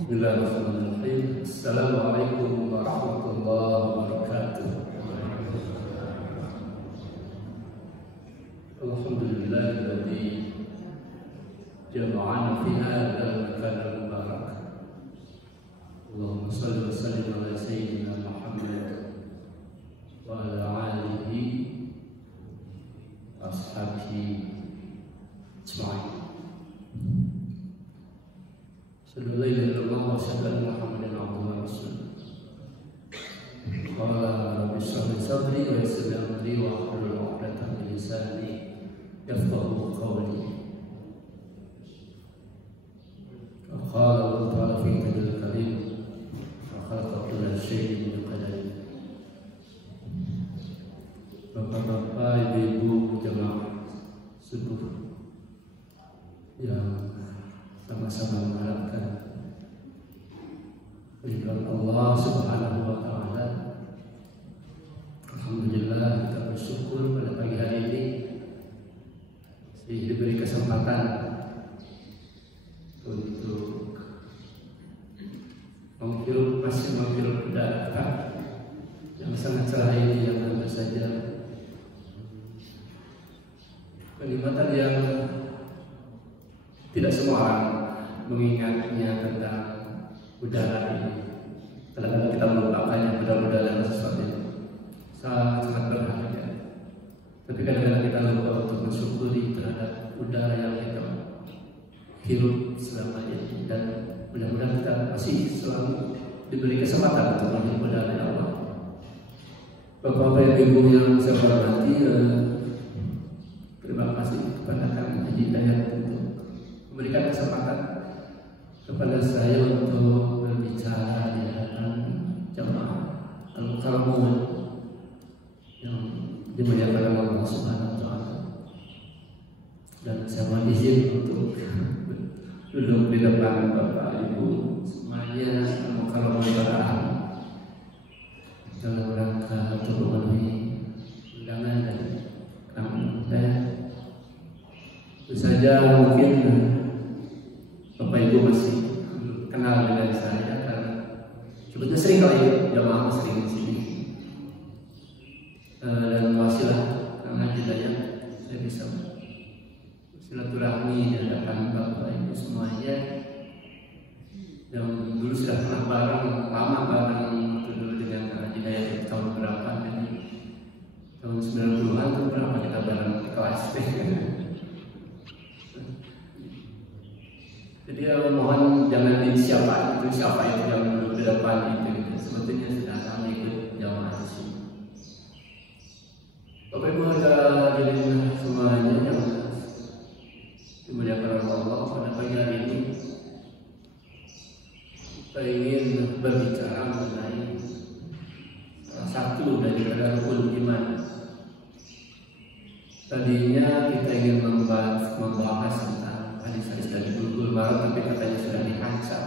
Bismillahirrahmanirrahim. Assalamualaikum warahmatullahi wabarakatuh. Alhamdulillahilladzi jama'ana fi hadzal makan mubarak. Allahumma shalli wa sallim ala sayyidina Muhammad wa ala alihi wa ashabihi ajma'in. Sallallahu alaihi wa sallam Muhammadan abduhu wa rasuluh. Qala rabbi shrah li sadri wa yassir li amri wa hlul 'uqdatam min lisani yafqahu qawli. Qala Allah ta'ala fi kitabihil karim wa khalaqa kulla shay'in biqadar. Bapak-bapak, ibu-ibu jamaah subuh yang sama-sama mengharapkan ridho Allah Subhanahu wa taala. Alhamdulillah, kita bersyukur pada pagi hari ini diberi kesempatan untuk masih menghirup udara yang sangat cerah ini, yang tentu saja kenikmatan yang tidak semua orang mengingatnya tentang udara ini. Kadang-kadang kita melupakannya, udara sesuatu itu sangat berharga. Tapi kadang-kadang kita lupa untuk bersyukuri terhadap udara yang kita hirup selama ini, dan mudah-mudahan kita masih selalu diberi kesempatan untuk menghirup udara yang Allah. Bapak-bapak ibu yang saya hormati, terima kasih kepada kami Haji Hidayat untuk memberikan kesempatan kepada saya untuk berbicara di hadapan jamaah Al-Mukarramun yang dimuliakan Allah Subhanahu wa taala. Dan saya mohon izin untuk duduk di depan Bapak Ibu semuanya Al-Mukarramun Baraham dalam rangka untuk memenuhi undangan dari kami. Tentu saja mungkin Bapak Ibu masih kenal dengan saya karena sebetulnya sering kali jamaah sering di sini, dan wasilah karena Hidayat saya bisa silaturahmi di hadapan Bapak Ibu semuanya yang dulu sudah pernah bareng, lama bareng dulu dengan Hidayat tahun berapa, jadi tahun 90-an tuh berapa kita bareng di kelas. Jadi mohon jangan siapa itu yang duduk di depan itu, sebetulnya sudah kami ikut jamaah di sini. Bapak Ibu hadirin semuanya yang dimuliakan oleh Allah, pada pagi hari ini kita ingin berbicara mengenai salah satu daripada rukun iman. Tadinya kita ingin membahas tentang hadis-hadis dari Bulughul Maram, tapi katanya sudah dihancam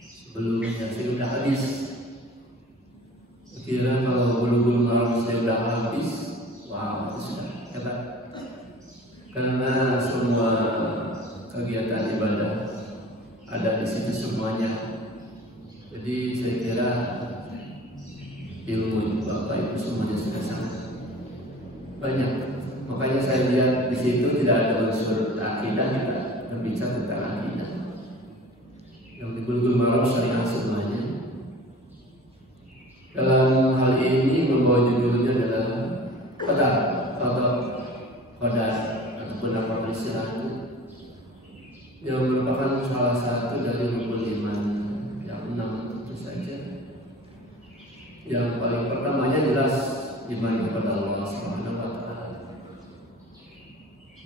sebelumnya, sudah habis. Kira kalau Bulughul Maram sudah habis, wah itu sudah hebat, karena semua kegiatan ibadah ada di situ semuanya. Jadi saya kira ilmu Bapak Ibu semuanya sudah sangat banyak. Makanya saya lihat di situ tidak ada unsur akidah, tidak berbicara tentang akidah. Yang di Bulughul Maram syariah semuanya. Dalam hal ini membawa judulnya adalah qadar ataupun apa istilah itu, yang merupakan salah satu dari rukun iman yang 6 tentu saja. Yang paling pertamanya jelas iman kepada Allah Subhanahu wa taala.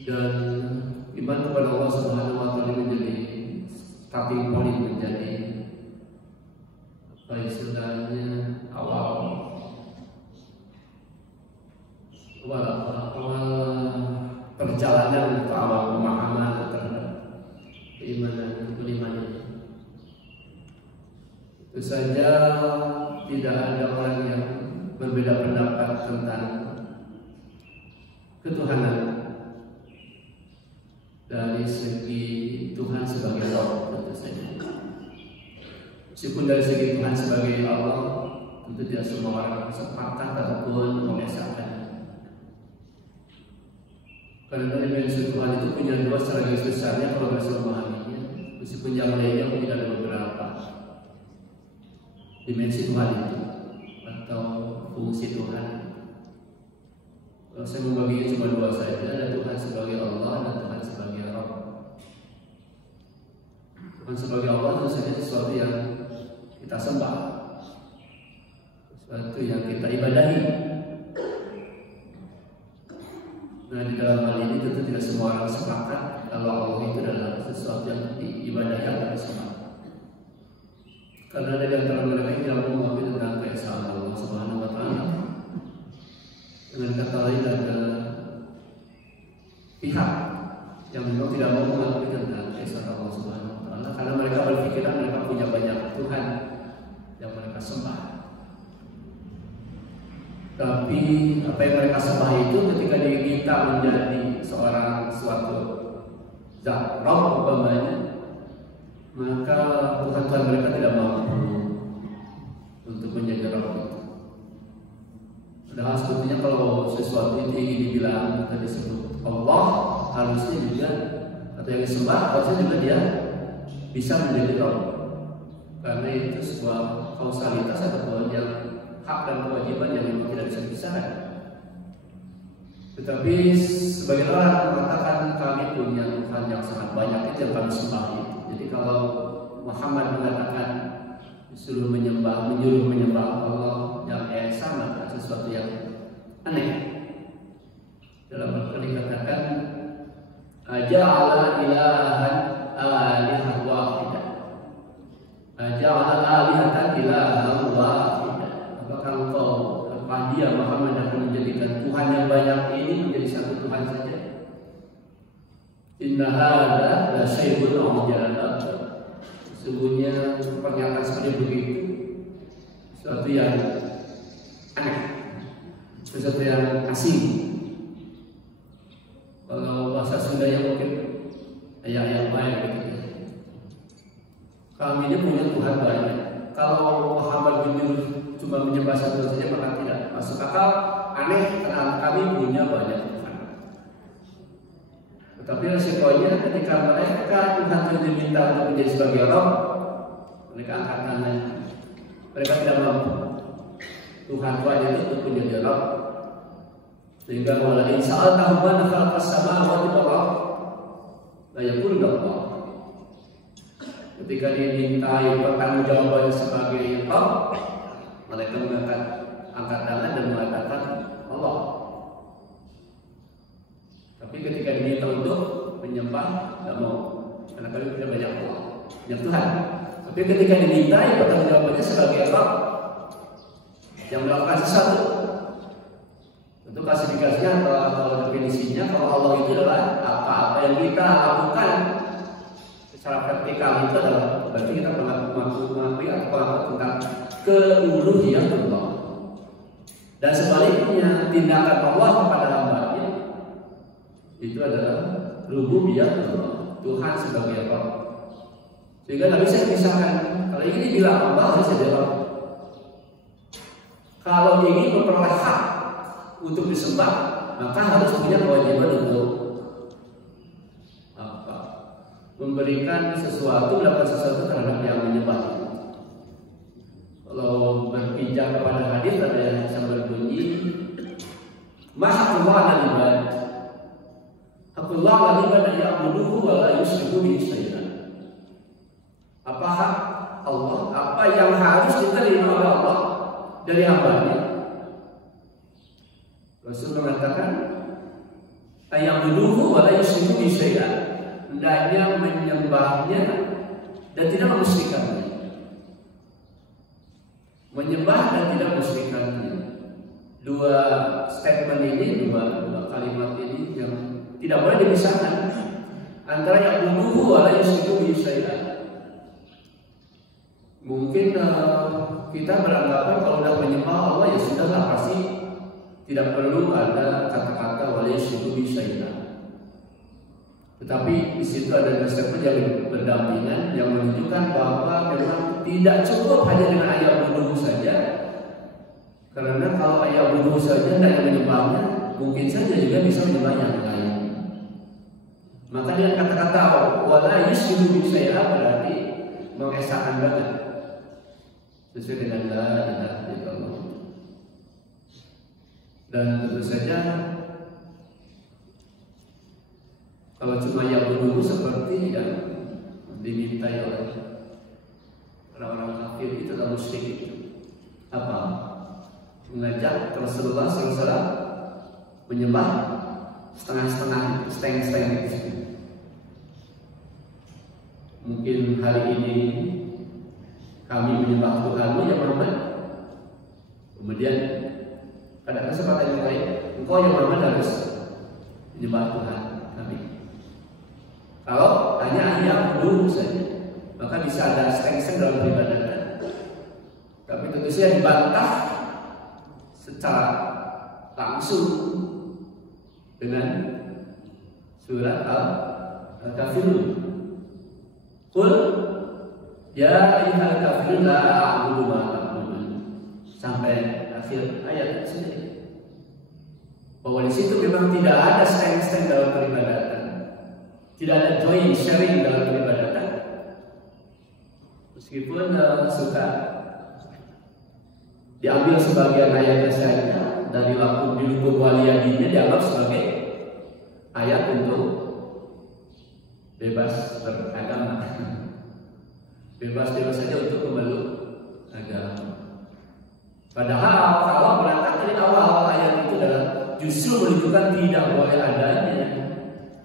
Dan iman kepada Allah Subhanahu wa taala menjadi starting point, menjadi apa istilahnya awal perjalanan atau awal pemahaman terhadap keimanan ini. Tentu saja tidak ada orang yang berbeda pendapat tentang ketuhanan dari segi Tuhan sebagai Rabb, tentu saja. Meskipun dari segi Tuhan sebagai Allah, tentu tidak semua orang sepakat ataupun mengesahkan. Karena dimensi Tuhan itu punya dua secara garis besarnya kalau bisa memahaminya. Meskipun yang lainnya mungkin ada beberapa dimensi Tuhan itu atau fungsi Tuhan. Kalau saya membaginya cuma dua saja, ada Tuhan sebagai Allah dan Tuhan sebagai Rabb. Tuhan sebagai Allah tentu saja sesuatu yang kita sembah, sesuatu yang kita ibadahi. Nah, di dalam hal ini tentu tidak semua orang sepakat kalau Allah itu adalah sesuatu yang diibadahi atau disembah. Karena ada di antara mereka yang tidak mengakui tentang keesaan Allah Subhanahu wa Ta'ala. Dengan kata lain, ada pihak yang memang tidak mau mengakui tentang keesaan Allah Subhanahu wa Ta'ala karena mereka berpikiran mereka punya banyak Tuhan yang mereka sembah. Tapi apa yang mereka sembah itu ketika diminta menjadi seorang suatu zat Rabb umpamanya, maka Tuhan mereka tidak mampu untuk menjadi Rabb itu. Padahal sebetulnya kalau sesuatu itu ingin dibilang tadi disebut Allah, harusnya juga atau yang disembah harusnya juga dia bisa menjadi Rabb. Karena itu sebuah kausalitas ataupun yang hak dan kewajiban yang memang tidak bisa dipisahkan. Tetapi sebagian orang mengatakan kami punya Tuhan yang sangat banyak, itu yang kami sembah itu. Jadi kalau Muhammad mengatakan disuruh menyembah Allah yang esa, maka sesuatu yang aneh. Dalam Al-Quran dikatakan aja'ala ilahan alihan wahidah, aja'ala alihatan ilahan wahidah. Apakah engkau, apa dia Muhammad akan menjadikan Tuhan yang banyak ini menjadi satu Tuhan saja? Inna hadza la syai'un 'ajab. Sesungguhnya pernyataan seperti begitu sesuatu yang aneh, sesuatu yang asing. Kalau bahasa Sundanya mungkin ayat-ayat lain gitu. Kami ini punya Tuhan banyak. Kalau Muhammad menyuruh cuma menyembah satu saja maka tidak masuk akal, aneh karena kami punya banyak Tuhan. Tetapi resikonya ketika mereka Tuhan itu diminta untuk menjadi sebagai Rabb, mereka angkat tangan. Mereka tidak mampu. Tuhan itu untuk menjadi Rabb. Sehingga wala in sa'altahum man khalaqas samawati wal ardh la yaquluna Allah. Ketika dimintai pertanggungjawabannya sebagai Rabb, mereka mengangkat tangan dan mengatakan Allah. Tapi ketika diminta untuk menyembah, tidak mau, karena kami punya banyak Allah, banyak Tuhan. Tapi ketika dimintai pertanggungjawabannya sebagai Rabb yang melakukan sesuatu, tentu klasifikasinya atau definisinya kalau Allah itu adalah apa-apa yang kita lakukan secara vertikal itu adalah berarti kita mengakui atau mengaku tentang keuluhiyah Allah. Dan sebaliknya tindakan Allah kepada hamba-Nya itu adalah rububiyah Allah, Tuhan sebagai Rabb. Sehingga tidak bisa dipisahkan. Kalau ini bilang Allah harus jadi Rabb. Kalau ingin memperoleh hak untuk disembah, maka harus punya kewajiban untuk apa? Memberikan sesuatu, melakukan sesuatu terhadap yang menyembah. Kalau berpijak kepada hadis ada yang bisa berbunyi Mahakullah al-ibad, hakullah al-ibad ya'buduhu wa la yusyriku bihi syai'an. Apa hak Allah? Apa yang harus diterima oleh Allah dari hamba-Nya? Rasul mengatakan ya'buduhu wa la yusyriku bihi syai'an. Hendaknya menyembahnya dan tidak memusyrikannya. Menyembah dan tidak memusyrikannya. Dua statement ini, dua kalimat ini yang tidak boleh dipisahkan antara ya'buduhu wa la yusyriku bihi syai'an. Mungkin kita beranggapan kalau sudah menyembah Allah ya sudahlah, pasti tidak perlu ada kata-kata wa la yusyriku bihi syai'an. Tetapi di situ ada dua statement yang berdampingan yang menunjukkan bahwa memang tidak cukup hanya dengan ayat bunuh saja. Karena kalau ayat bunuh saja tidak menyembahnya, mungkin saja juga bisa menyembah yang lain. Maka dia kata-kata wala yusyriku bi syai'an berarti mengesahkan banget sesuai dengan la ilaha illallah. Dan tentu saja kalau cuma yang dulu seperti yang dimintai oleh orang-orang kafir itu adalah musyrik itu apa? Mengajak Rasulullah SAW menyembah setengah-setengah, setengah-setengah. Mungkin hari ini kami menyembah Tuhanmu ya Muhammad. Kemudian pada kesempatan yang lain, engkau yang Muhammad harus menyembah Tuhan kami. Kalau hanya yang dulu saja, maka bisa ada setengah-setengah dalam peribadatan. Tapi tentu saja dibantah secara langsung dengan surat Al-Kafirun. Qul ya ayyuhal kafirun la a'budu ma ta'budun. Sampai akhir ayat sini. Bahwa di situ memang tidak ada setengah-setengah dalam peribadatan. Tidak ada join sharing dalam peribadatan. Meskipun suka diambil sebagian ayatnya saja dari laku di lubuk waliyadinya dianggap sebagai ayat untuk bebas beragama. Bebas-bebas saja untuk memeluk agama. Padahal kalau berangkat dari awal ayat itu adalah justru menunjukkan tidak boleh adanya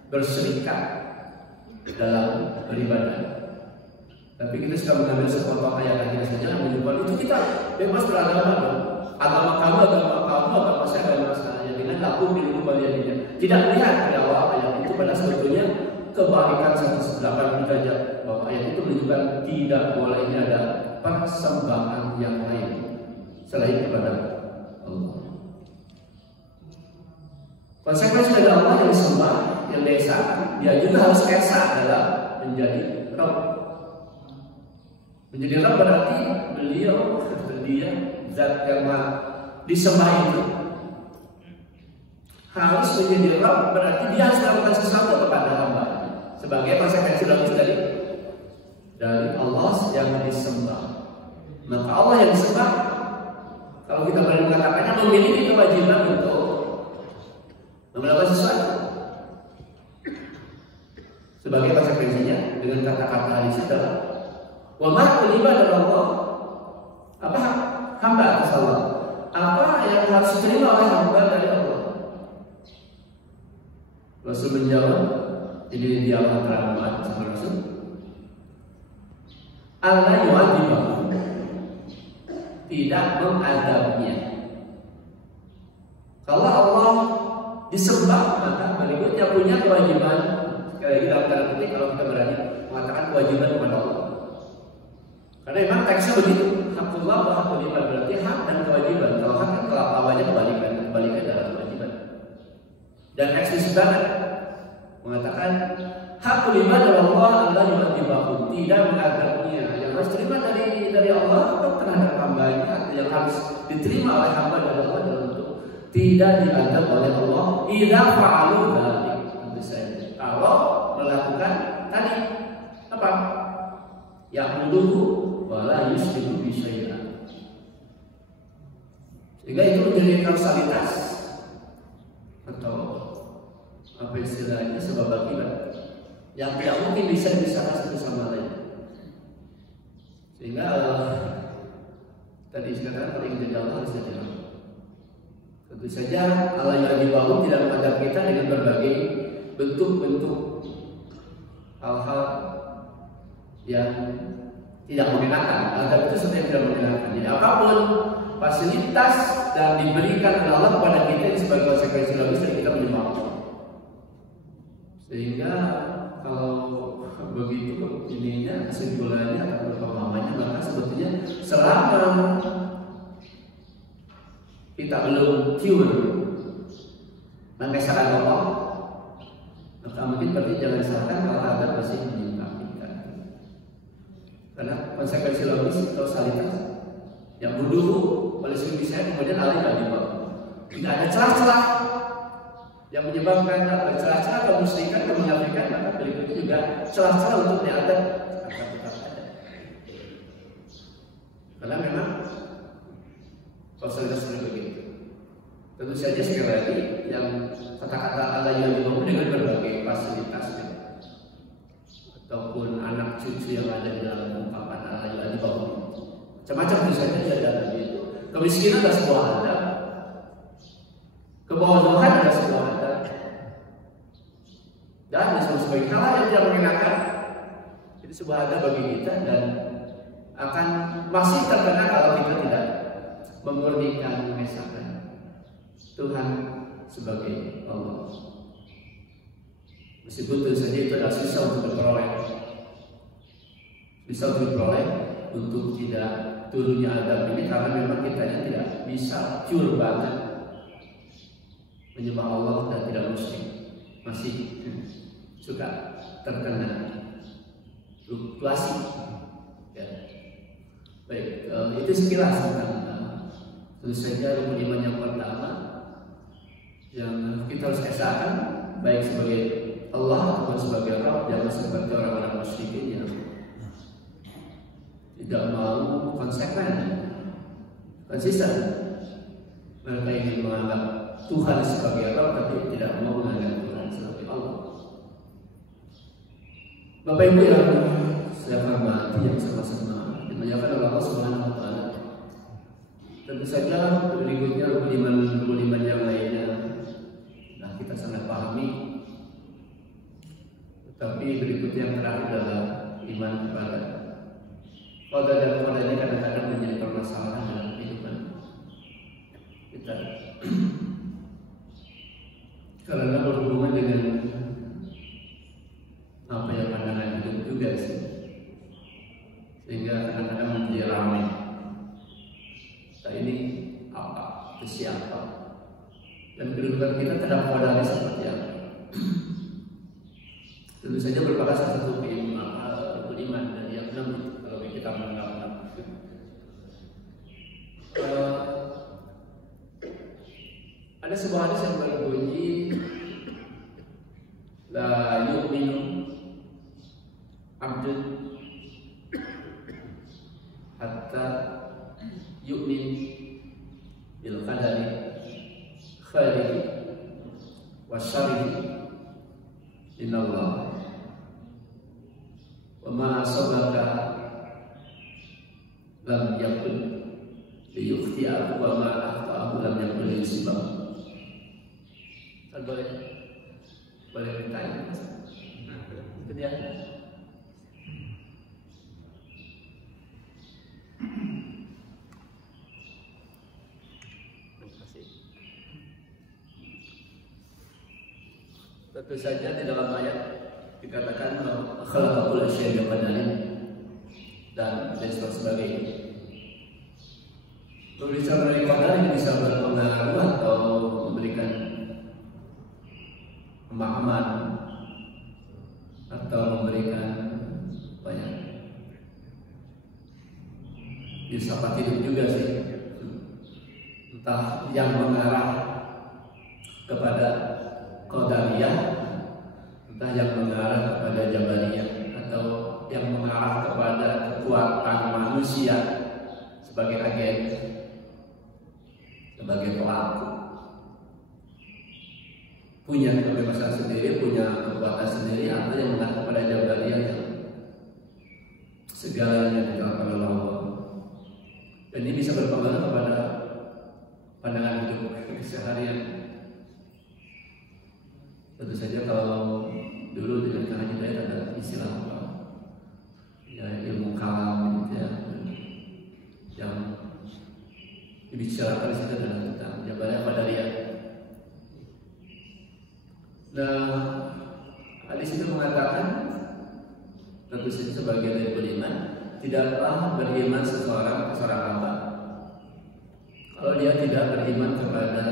berserikat dalam beribadah. Tapi kita sudah mengambil sepotong ayat akhirnya saja menunjukkan itu kita bebas beragama dong. Agama kamu, agama saya, agama saya. Dengan laku di lubuk waliyadinya. Tidak melihat dari awal ayat itu pada sebetulnya kebalikan 180 derajat. Bahwa ayat itu menunjukkan tidak bolehnya ada persembahan yang lain selain kepada Allah. Konsekuensi dari Allah yang disembah, yang desa, dia juga harus esa dalam menjadi Rabb. Menjadi Rabb berarti beliau, dia zat yang disembah itu harus menjadi Rabb, berarti dia harus melakukan sesuatu kepada hamba. Sebagai konsekuensi dari Allah yang disembah. Maka Allah yang disembah, kalau kita berani mengatakannya, memiliki kewajiban untuk melakukan sesuatu. Sebagai konsekuensinya dengan kata-kata hadis adalah wa ma ibadah Allah, apa hamba atas Allah, apa yang harus diterima oleh hamba dari Allah. Rasul menjawab, ini dia Allah Muhammad sama Rasul, Allah yu'adzibahum, tidak mengadabnya. Kalau Allah disembah, maka berikutnya punya kewajiban. Sekali lagi dalam tanda petik kalau kita berani mengatakan kewajiban kepada Allah. Karena memang teksnya begitu, hakullah wa hakul ibad, berarti hak dan kewajiban. Kalau hak kan kalau awalnya kebalikan dalam kewajiban. Dan eksplisit banget mengatakan hakul ibad Allah yu'adzibahum, tidak mengadabnya. Yang harus terima dari Allah terhadap hambanya, yang harus diterima oleh hamba dari Allah dalam bentuk tidak diadab oleh Allah idza fa'alu dzalik. Tentu saja kalau melakukan tadi apa? Yang dulu wala yusyriku bi syai'an. Sehingga itu menjadi kausalitas atau apa istilahnya sebab akibat yang tidak mungkin bisa dipisahkan satu sama lain. Sehingga tadi sekarang paling jadi Allah harus jadi Allah. Tentu saja Allah yang dibangun tidak mengadab kita dengan berbagai bentuk-bentuk hal-hal yang tidak mengenakan. Adab itu sesuatu yang tidak mengenakan. Jadi apapun fasilitas dan diberikan oleh Allah kepada kita sebagai konsekuensi logis dari kita menyembah Allah. Sehingga kalau begitu ininya kesimpulannya atau pemahamannya, maka sebetulnya selama kita belum pure mengesahkan Allah, maka mungkin berarti jangan disalahkan kalau ada masih menyimpangkan. Karena konsekuensi logis kausalitas yang mendukung oleh segi saya kemudian alih dari bawah. Tidak ada celah-celah yang menyebabkan celah-celah kemusyrikan, kemunafikan, maka berikutnya juga celah-celah untuk diadat akan tetap ada. Karena memang kausalitas seperti begitu. Tentu saja sekali lagi yang kata-kata Allah yang dibangun dengan berbagai fasilitasnya ataupun anak cucu yang ada di dalam ungkapan Allah yang dibangun macam-macam bisa saja dalam itu. Kemiskinan adalah sebuah adab, kebodohan adalah sebuah adab, dan disebut sebagai hal yang tidak mengenakan itu sebuah adab bagi kita dan akan masih terkena kalau kita tidak memurnikan, mengesahkan Tuhan sebagai Allah. Meskipun tentu saja itu adalah susah untuk diperoleh, bisa diperoleh untuk tidak turunnya adab ini karena memang kitanya tidak bisa pure banget menyembah Allah dan tidak musyrik, masih suka terkena fluktuasi. Ya. Baik, itu sekilas tentang tentu saja rukun iman yang pertama yang kita harus esahkan baik sebagai Allah ataupun sebagai Rabb, jangan seperti orang-orang musyrikin yang tidak mau konsisten. Mereka ingin menganggap Tuhan sebagai Rabb tapi tidak mau menganggap Tuhan sebagai Allah. Bapak Ibu yang saya hormati, yang sama-sama dimuliakan oleh Allah Subhanahu wa taala. Tentu saja berikutnya rukun iman yang lainnya kita sangat pahami, tapi berikutnya yang terakhir adalah iman kepada qada dan qadar ini kadang-kadang menjadi permasalahan dalam kehidupan kita karena berhubungan dengan apa yang pandangan hidup juga sih, sehingga kadang-kadang menjadi ramai. Nah, ini apa? Itu siapa? Dan kedudukan kita terhadap qadar seperti apa? Tentu saja merupakan salah satu iman dan yang enam kalau kita mengenal. Ada sebuah hadis yang berbunyi la yu'minu abdun hatta yu'min bil qadari khairihi wa syarrihi minallah wa ma asabaka lam yakun liyukhti'ahu wa ma akhta'ahu lam yakun liyusibahu. Kan boleh ditanya itu dia. Tentu saja di dalam ayat dikatakan khalaqul asya'a biqadarin dan sebagainya. Berbicara dari qadar ini bisa berpengaruh atau memberikan pemahaman atau memberikan banyak filsafat hidup juga sih. Entah yang mengarah kepada Qadariyah, entah yang mengarah kepada Jabariyah, atau yang mengarah kepada kekuatan manusia sebagai agen, sebagai pelaku, punya kebebasan sendiri, punya kekuatan sendiri, atau yang mengarah kepada Jabariyah yang segalanya ditetapkan oleh Allah. Dan ini bisa berpengaruh kepada pandangan hidup keseharian. Tentu saja kalau dulu dengan cara kita ada istilah apa? Ya, ilmu kalam gitu ya, yang dibicarakan di situ adalah tentang Jabariyah Qadariyah. Nah, hadis itu mengatakan tentu saja sebagian dari beriman tidaklah beriman seseorang hamba kalau dia tidak beriman kepada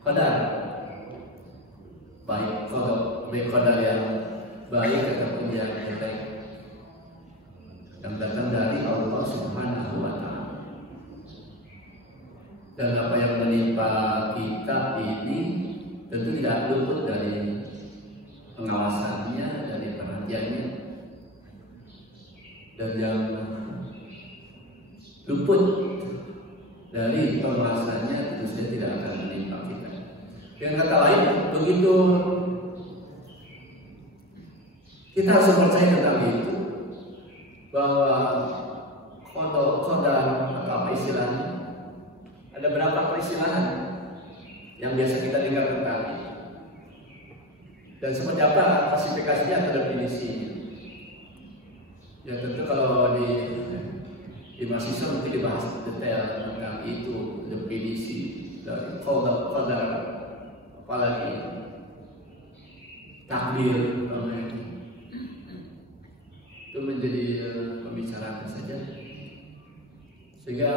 qadar, baik qada baik qadar yang baik ataupun yang jelek, yang datang dari Allah Subhanahu wa Ta'ala. Dan apa yang menimpa kita ini tentu tidak luput dari pengawasannya, dari perhatiannya. Dan yang luput dari pengawasannya tentu saja tidak akan menimpa kita. Dengan kata lain, begitu kita harus percaya tentang itu, bahwa qadar atau apa istilahnya, ada berapa peristilaan yang biasa kita dengar tentang itu, dan seperti apa klasifikasinya atau definisinya. Ya tentu kalau di mahasiswa mungkin dibahas detail tentang itu, definisi dari qadar, apalagi takdir, itu menjadi pembicaraan saja. Sehingga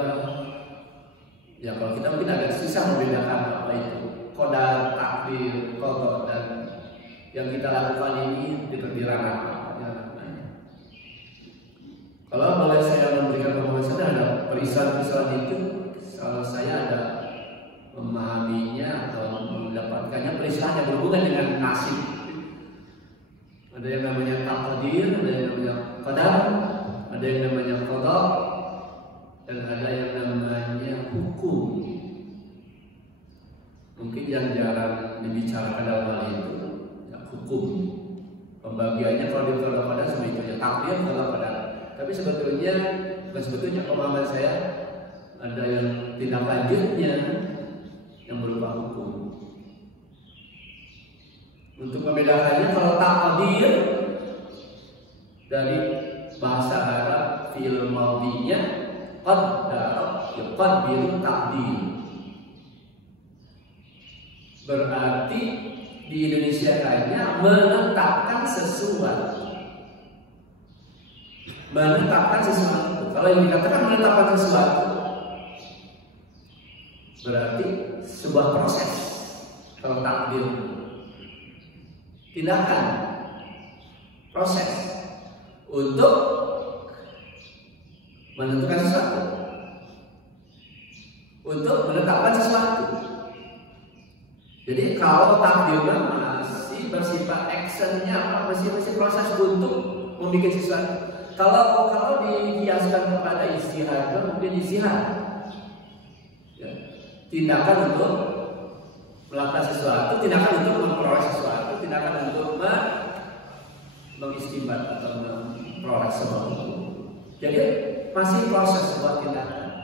ya kalau kita mungkin agak susah membedakan apa itu qadar, takdir, qada, dan yang kita lakukan ini diperkirakan apa. Kalau boleh saya memberikan pemahaman, ada peristiwa-peristiwa itu, kalau saya ada memahaminya atau mendapatkannya peristiwa yang berhubungan dengan nasib. Ada yang namanya takdir, ada yang namanya qadar, ada yang namanya qada, dan ada yang namanya hukum. Mungkin yang jarang dibicarakan dalam hal itu ya, hukum. Pembagiannya kalau di qadar sebetulnya takdir, qadar. Tapi sebetulnya pemahaman saya ada yang tindak lanjutnya yang berupa hukum. Untuk membedakannya, kalau takdir dari bahasa Arab fi'il madhinya qaddara, yuqaddiru takdir. Berarti di Indonesia hanya menetapkan sesuatu. Menetapkan sesuatu. Kalau yang dikatakan menetapkan sesuatu, berarti sebuah proses. Kalau takdir, tindakan, proses untuk menentukan sesuatu, untuk menetapkan sesuatu. Jadi kalau takdir masih bersifat actionnya, masih proses untuk membuat sesuatu. Kalau dikiaskan kepada istihad, mungkin istihad, ya, tindakan untuk melakukan sesuatu, tindakan untuk memperoleh sesuatu, tindakan untuk mengistimbat atau memperoleh sesuatu. Jadi masih proses sebuah tindakan.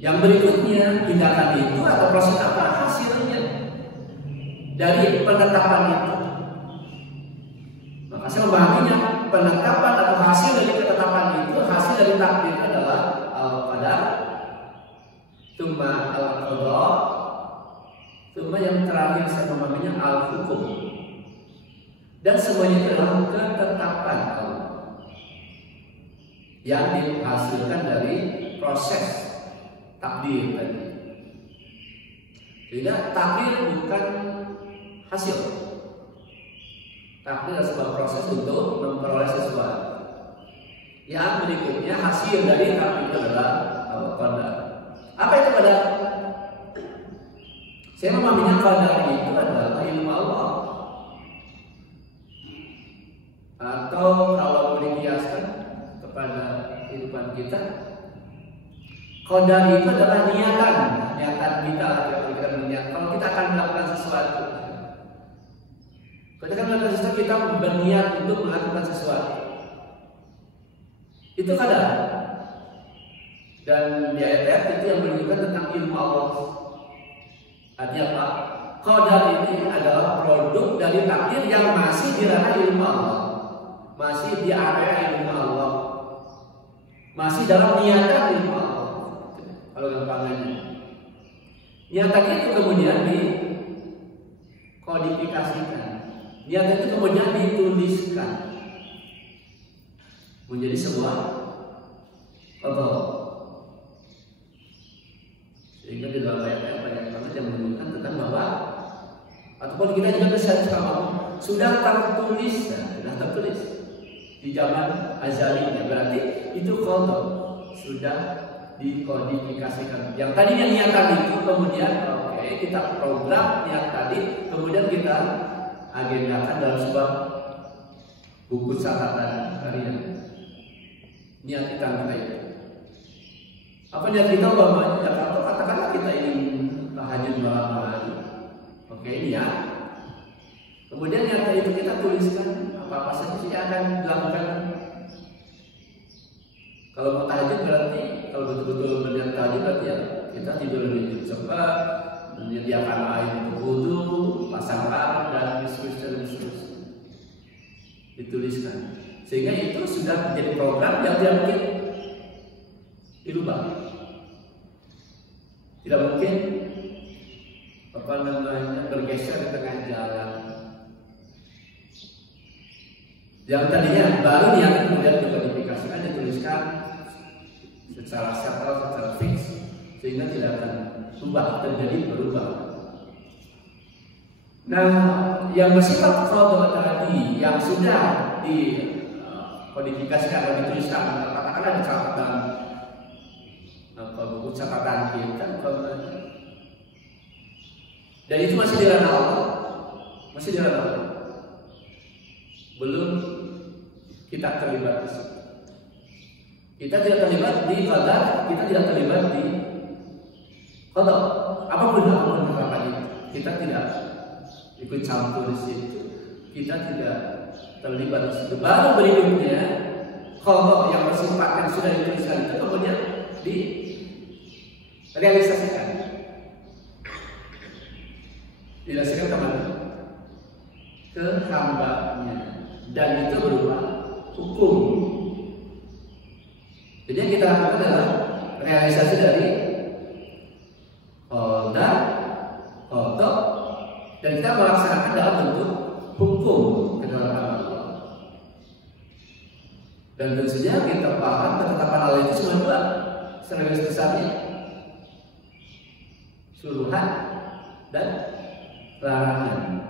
Yang berikutnya, tindakan itu atau proses apa hasilnya dari penetapan itu. Maka saya memahaminya, penetapan atau hasil dari ketetapan itu, hasil dari takdir adalah al-qadar, tsumma al-qada, tsumma yang terakhir saya memahaminya al-hukum. Dan semuanya itu adalah ketetapan Allah yang dihasilkan dari proses takdir tadi. Sehingga takdir bukan hasil. Takdir adalah sebuah proses untuk memperoleh sesuatu. Yang berikutnya hasil dari takdir itu adalah qadar. Apa itu qadar? Saya memahaminya qadar itu adalah ilmu Allah. Atau kalau dikiaskan kepada kehidupan kita, qadar itu adalah niatan kita kalau kita berniat. Kalau kita akan melakukan sesuatu, ketika melakukan sesuatu kita berniat untuk melakukan sesuatu, itu qadar. Dan di ayat-ayat itu yang menunjukkan tentang ilmu Allah. Artinya apa? Qadar ini adalah produk dari takdir yang masih di ranah ilmu Allah, masih di area ilmu Allah, masih dalam niatan ilmu Allah. Kalau gampangnya, niatan itu kemudian dikodifikasikan, niatan itu kemudian dituliskan menjadi sebuah qada. Sehingga di dalam ayat-ayat banyak banget yang menunjukkan tentang bahwa ataupun kita juga bisa ngomong sudah tertulis, sudah tertulis di zaman azalinya, berarti itu qada sudah dikodifikasikan. Yang tadinya niatan itu kemudian kita program niat tadi, kemudian kita agendakan dalam sebuah buku catatan harian. Niat kita itu. Apa niat kita umpamanya? Kalau katakanlah kita ingin tahajud malam hari, niat. Kemudian niat itu kita tuliskan apa saja sih akan dilakukan. Kalau mau tahajud berarti, kalau betul-betul berniat tahajud berarti ya kita tidur lebih cepat, menyediakan air untuk wudhu, pasang alarm dan seterusnya. Dituliskan, sehingga itu sudah menjadi program yang tidak mungkin dirubah. Tidak mungkin bergeser di tengah jalan. Yang tadinya baru yang kemudian dikodifikasikan, dituliskan secara settle, secara fix, sehingga tidak akan berubah. Nah, yang bersifat qada tadi yang sudah dikodifikasikan atau dituliskan, katakanlah di catatan buku catatan kita, dan itu masih di ranah Allah, belum kita terlibat di situ. Kita tidak terlibat di qadar, kita tidak terlibat di qada. Apapun harapan itu, kita tidak ikut campur di situ. Kita tidak terlibat di situ. Baru berikutnya qada yang bersifat yang sudah dituliskan itu kemudian direalisasikan. Direalisasikan kemana? Ke hambanya, dan itu berupa hukum. Jadi yang kita lakukan adalah realisasi dari qada, dan kita melaksanakan dalam bentuk hukum ketetapan Allah. Dan tentunya kita paham ketetapan Allah itu cuma dua, sebagai besarnya suruhan dan larangan.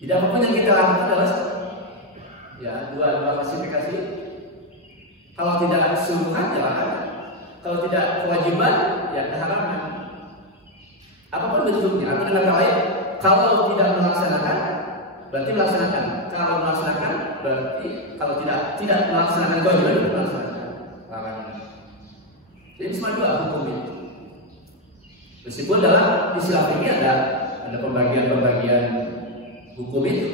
Tidak apapun yang kita lakukan adalah dua klasifikasi. Kalau tidak suruhan ya larangan, kalau tidak kewajiban ya keharaman. Apapun bentuknya, atau dengan kata lain, kalau tidak melaksanakan berarti melaksanakan, kalau melaksanakan berarti, kalau tidak melaksanakan kewajiban itu melaksanakan larangan. Jadi cuma dua hukum itu. Meskipun dalam istilah fikih ada pembagian hukum itu.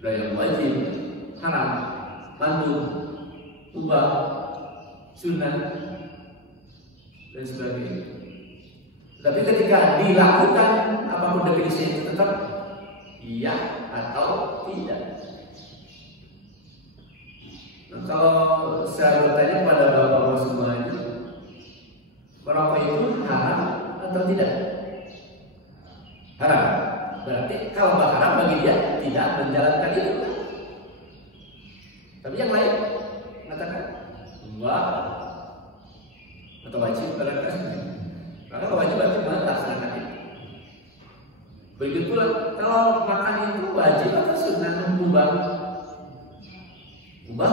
Ada yang wajib, haram, mandub, mubah, sunnah, dan sebagainya. Tapi ketika dilakukan apapun definisi itu tetap iya atau tidak. Nah, kalau saya bertanya kepada bapak-bapak semuanya, merokok itu haram atau tidak? Haram. Berarti kalau haram bagi dia tidak menjalankan itu. Tapi yang lain mengatakan enggak atau wajib barangkali. Maka kewajiban itu melaksanakan itu. Begitu pula kalau makan itu wajib atau sunnah, mubah. Mubah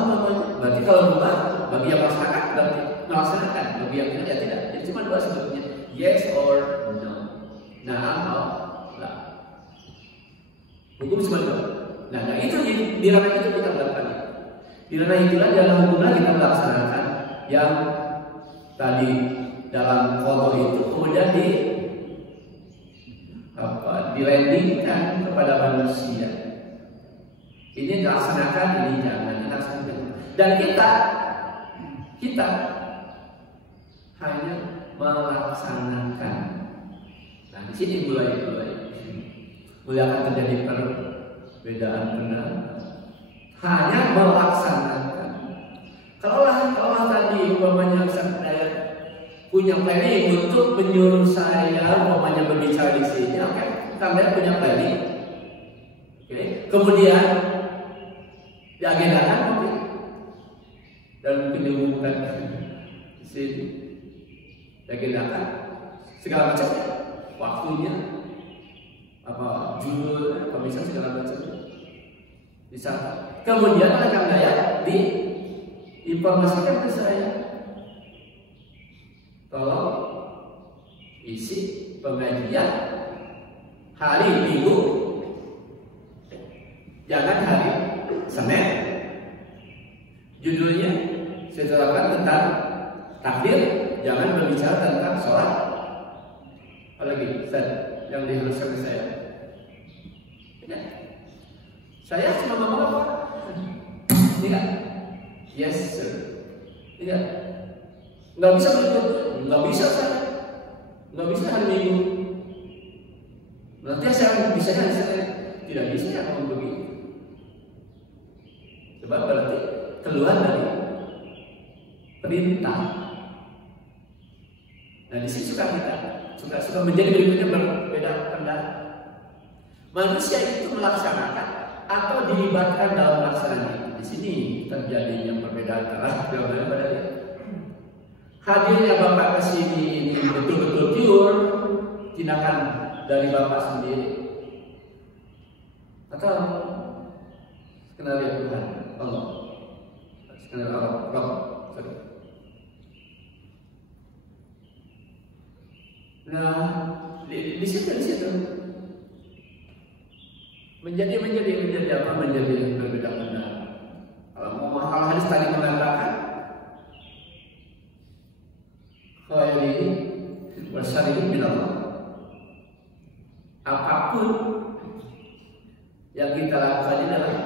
berarti kalau mubah bagi yang melaksanakan berarti melaksanakan, bagi yang tidak. Jadi cuma dua sebetulnya, yes or no. Nah atau enggak. Hukum cuma dua. Nah itu di ranah itu kita melakukan. Di ranah itulah dalam hukumlah kita melaksanakan yang tadi dalam qada itu kemudian dilandingkan kepada manusia. Ini dilaksanakan, ini jangan dilaksanakan. Dan kita hanya melaksanakan. Nah di sini mulai akan terjadi perbedaan benar. Hanya melaksanakan. Kalau tadi umpamanya saya punya planning untuk menyuruh saya umpamanya berbicara di sini, kalian punya planning, kemudian diagendakan dan mungkin diumumkan sini, diagendakan segala macam waktunya, apa judul, pemirsa segala macam bisa. Kemudian rekan saya diinformasikan ke saya, tolong isi pengajian hari Minggu, jangan hari Senin. Judulnya saya terangkan tentang takbir, jangan berbicara tentang sholat. Apalagi yang diharuskan saya. Ya. Saya cuma ngomong apa? Tidak. Yes sir. Tidak. Nggak bisa berikut. Nggak bisa saya. Nggak bisa hari Minggu. Nanti saya bisa hari Senin. Tidak bisa ya ngomong begitu. Sebab berarti keluar dari perintah. Nah di sini suka menjadi berikutnya berbeda pendapat. Manusia itu melaksanakan atau dilibatkan dalam pelaksanaan. Di sini terjadinya perbedaan karakter pada dia. Hadirnya Bapak ke sini ini betul-betul pure tindakan dari Bapak sendiri, atau kenal ya Tuhan Allah, kenal Allah. Nah, di situ menjadi berbeda pendapat. Kalau mau hadis tadi mengatakan khairi wa syarri minallah. Apapun yang kita lakukan ini adalah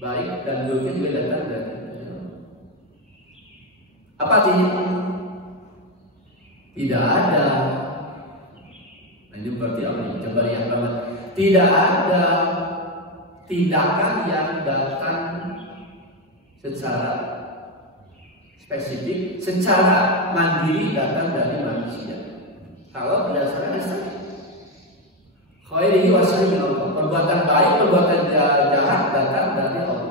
baik dan buruknya juga datang dari Allah. Apa artinya? Tidak ada. Nah, ini berarti apa? Coba lihat banget. Tidak ada tindakan yang datang secara spesifik, secara mandiri datang dari manusia. Kalau berdasarkan Islam, khairi wa syarri minallah. Perbuatan baik, perbuatan jahat datang dari Allah.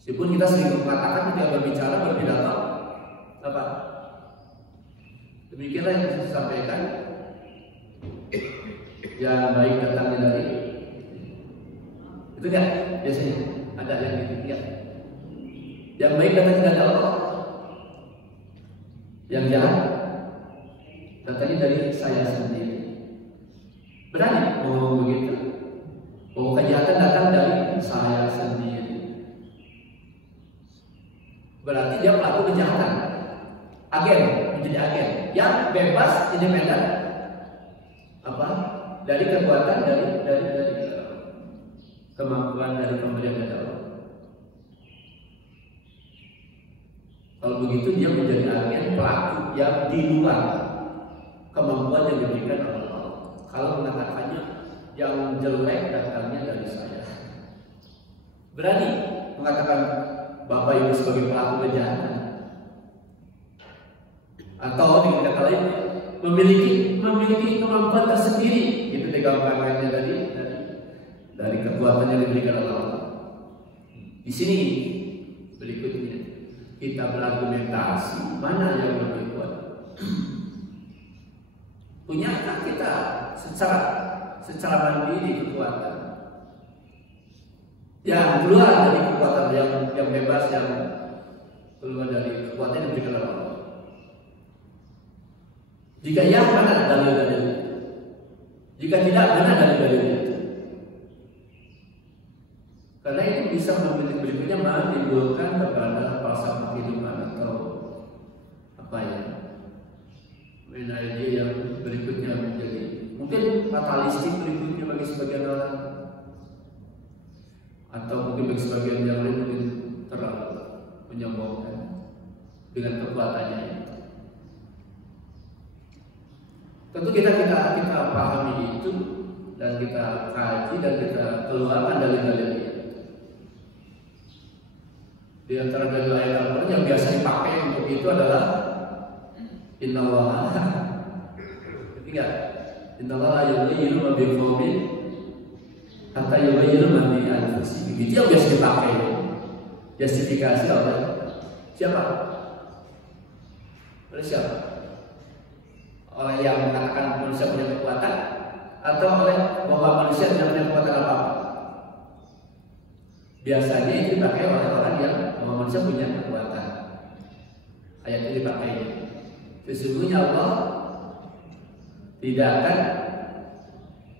Meskipun kita sering mengatakan ketika berbicara berpidato apa? Demikianlah yang saya sampaikan. Yang baik datangnya dari itu kan biasanya ada yang gitu ya. Yang baik datangnya dari Allah, yang jahat datangnya dari saya sendiri. Berani ngomong begitu? Bahwa kejahatan datang dari saya sendiri. Berarti dia pelaku kejahatan, agen, menjadi agen yang bebas independen apa dari kekuatan dari kemampuan dari pemberian dari Allah. Kalau begitu dia menjadi agen pelaku yang di luar kemampuan yang diberikan oleh Allah. Kalau mengatakannya yang jelek datangnya dari saya, berani mengatakan Bapak Ibu sebagai pelaku kejahatan, atau dengan kata lain memiliki kemampuan tersendiri. Itu digambarkannya dari kekuatan yang diberikan oleh Allah. Di sini berikutnya kita berargumentasi mana yang lebih kuat. Punyakah kita secara mandiri kekuatan yang keluar dari kekuatan yang bebas, yang keluar dari kekuatan yang diberikan oleh Allah? Jika ya, mana dalil-dalilnya? Jika tidak, mana dalil-dalilnya? Karena itu bisa memiliki berikutnya menimbulkan kepada falsafah kehidupan atau apa ya, ide yang berikutnya menjadi mungkin fatalistik berikutnya bagi sebagian orang, atau mungkin bagi sebagian yang lain mungkin terlalu menyombongkan dengan kekuatannya. Tentu kita pahami itu dan kita kaji dan kita keluarkan dalil-dalilnya. Di antara dalil ayat Al-Quran yang biasa dipakai untuk itu adalah Innallaha, ketiga, Innallaha yughayyiru ma biqaumin hatta yughayyiru ma bi anfusihim. Itu yang biasa dipakai, justifikasi oleh siapa? Oleh siapa? Oleh yang mengatakan manusia punya kekuatan, atau oleh bahwa manusia tidak punya kekuatan apa-apa. Biasanya itu dipakai oleh orang yang bahwa manusia punya kekuatan. Ayat ini dipakai. Sesungguhnya Allah tidak akan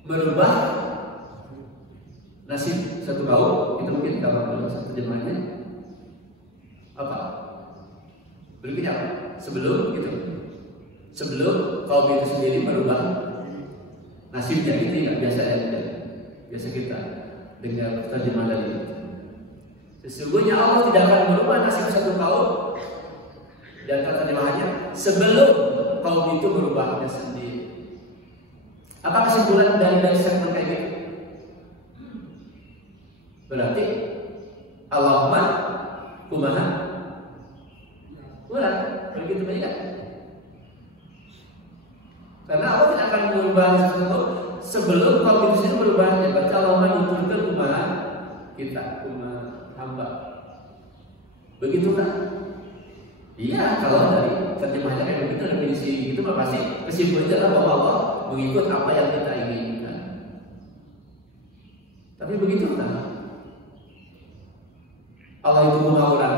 merubah nasib satu kaum. Itu mungkin kalau satu terjemahannya apa? Berikutnya apa? Sebelum gitu. Sebelum kaum itu sendiri merubah nasibnya, itu yang biasa kita dengar terjemahan dari itu. Sesungguhnya Allah tidak akan merubah nasib satu kaum, dan kata terjemahannya sebelum kaum itu merubahnya sendiri. Apa kesimpulan dari statement kayak gitu? Berarti Allahumma kumaha ulang begitu banyak. Karena Allah tidak akan merubah sesuatu sebelum kaum itu sendiri merubahnya. Berarti Allah menunturkan kumaha kita, kumaha hamba. Begitu kan? Iya, kalau dari terjemahannya kayak begitu, definisi itu pasti kesimpulannya adalah bahwa Allah mengikut apa yang kita inginkan. Tapi begitu kan? Allah itu mengawuran.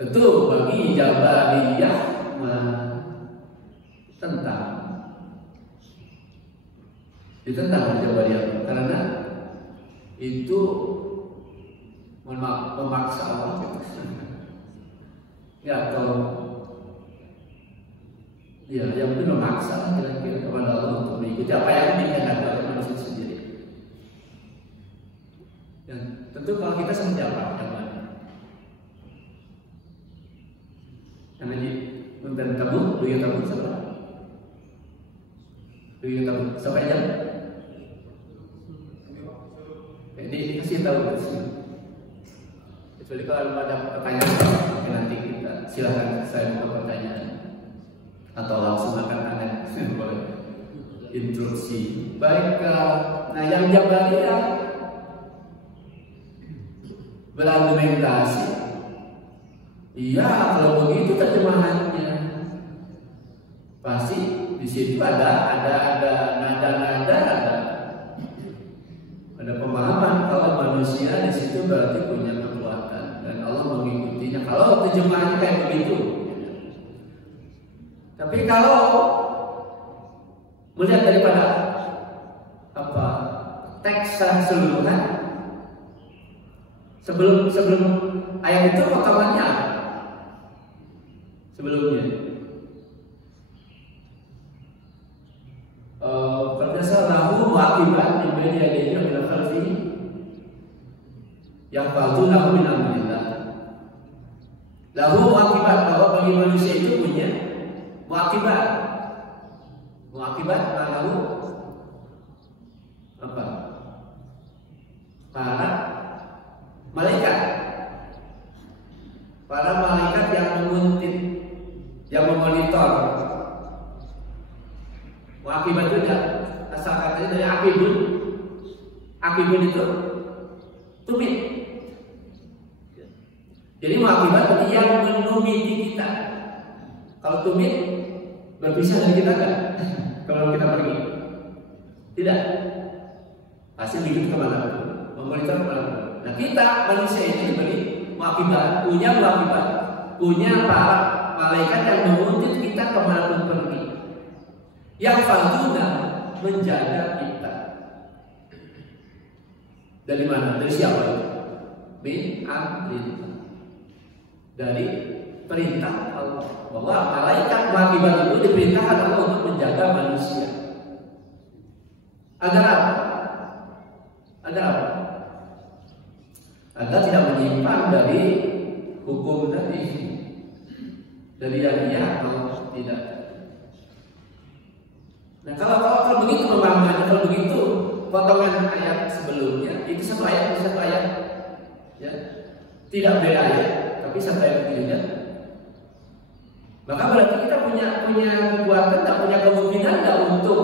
Tentu bagi Jabariyah ditentang Jabariyah karena itu memaksa Allah gitu. Ya kalau ya yang itu memaksa kira-kira kepada Allah untuk mengikuti apa yang dikehendaki oleh manusia sendiri. Dan tentu kalau kita seperti apa yang mana? Yang lagi memberi tabung, beli tabung siapa? Beli tabung sampai jam? Jadi kasih tahu kecuali kalau ada pertanyaan nanti kita silahkan saya buka pertanyaan atau langsung akan tanya instruksi. Baik, nah yang Jabariyah berargumentasi, iya kalau begitu terjemahannya pasti di situ ada nada-nada, ada pemahaman kalau manusia di situ berarti punya kekuatan dan Allah mengikutinya. Kalau terjemahannya kayak begitu. Tapi kalau melihat daripada apa teks keseluruhan sebelum ayat itu potongannya sebelumnya berdasar lahu waqibat yang beda adanya adalah khalfi yang fadu lahu min amrillah. Lahu waqibat bahwa bagi manusia itu punya waqibat lalu apa? Para malaikat yang menguntit, yang memonitor. Waqibat itu asal katanya dari akibun itu tumit. Jadi waqibat yang menumiti kita. Kalau tumit berpisah dari kita enggak? Kalau kita pergi, tidak. Pasti begitu kemana? Memonitor kemana? Nah kita manusia ini diberi waqibat, punya para malaikat yang menguntit kita kemana pun pergi. Yang faduna menjaga kita. Dari mana? Dari siapa? Min amrillah. Dari perintah Allah. Bahwa malaikat waqibat itu diperintahkan Allah untuk menjaga manusia. Agar apa? Agar tidak menyimpang dari hukum dari yang dia atau tidak. Nah kalau begitu pemahamannya, kalau begitu potongan ayat sebelumnya itu satu ayat, ya tidak beda ayat, tapi satu ayat begini. Maka berarti kita punya kekuatan, tak punya kemungkinan tak untuk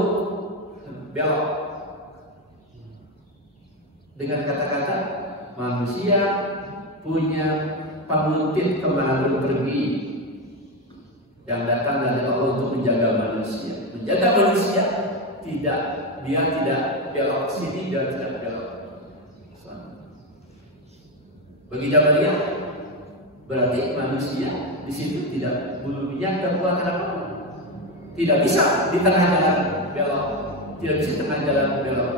belok dengan kata-kata manusia punya penguntit kemana pun pergi. yang datang dari Allah untuk menjaga manusia. Menjaga manusia dia tidak belok sini, dia tidak belok sana. Bagi Jabariyah berarti manusia di situ tidak punya kekuatan apa-apa. Tidak bisa di tengah jalan belok, tidak bisa di tengah jalan belok.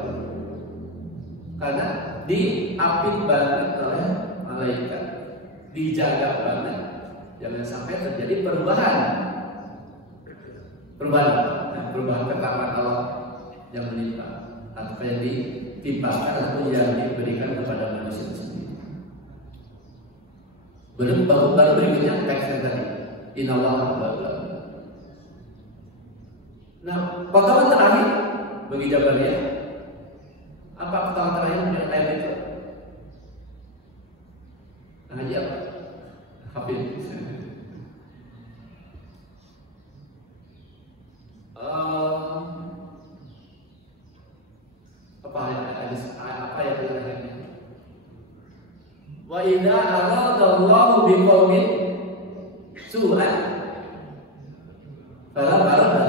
Karena diapit banget oleh malaikat, dijaga banget, jangan sampai terjadi perubahan ketetapan Allah yang menimpa atau yang ditimpakan atau yang diberikan kepada manusia sendiri. Baru berikutnya teks yang tadi, Innallaha. Nah, potongan terakhir bagi Jabariyah, apa potongan terakhir dari ayat itu? Nah, iya, Hafid. Apa ya ayatnya? Wa idza aradallahu biqaumin su'an fala barada.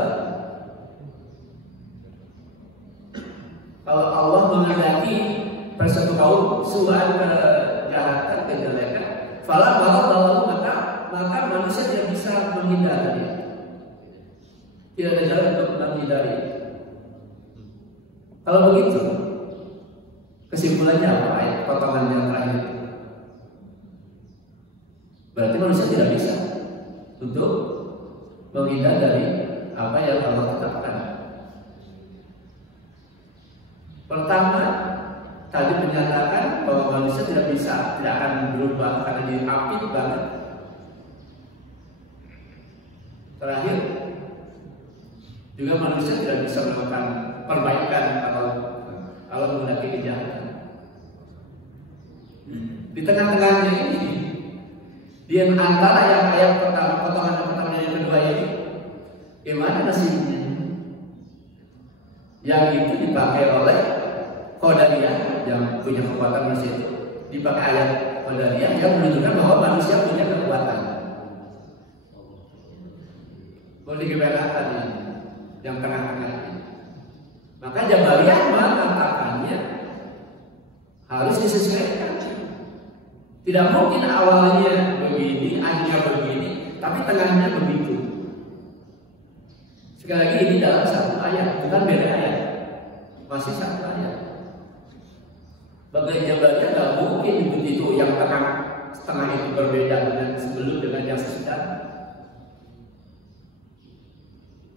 Kalau Allah menghendaki pada satu kaum su'an kejahatan, kejelekan, fala baradallahu, maka manusia tidak bisa menghindari. Tidak ada jalan untuk menghindari. Kalau begitu, kesimpulannya apa ya? Potongan yang terakhir itu. Berarti manusia tidak bisa untuk menghindar dari apa yang Allah tetapkan. Pertama, tadi menyatakan bahwa manusia tidak bisa, tidak akan berubah karena diapit banget. Terakhir, juga manusia tidak bisa melakukan perbaikan atau kalau menghendaki kejahatan. Di tengah-tengahnya ini, di antara yang ayat pertama, potongan pertama yang kedua ini, gimana nasibnya? Yang itu dipakai oleh Qadariyah yang punya kekuatan manusia itu, dipakai ayat Qadariyah yang menunjukkan bahwa manusia punya kekuatan. Boleh dibedakan ini, yang tengah-tengah ini. Maka Jabariyah mengatakannya harus disesuaikan. Tidak mungkin awalnya begini, akhirnya begini, tapi tengahnya begitu. Sekali lagi ini dalam satu ayat, bukan beda ayat, masih satu ayat. Bagi Jabariyah tidak mungkin begitu yang setengah itu berbeda dengan sebelum dengan yang sesudah.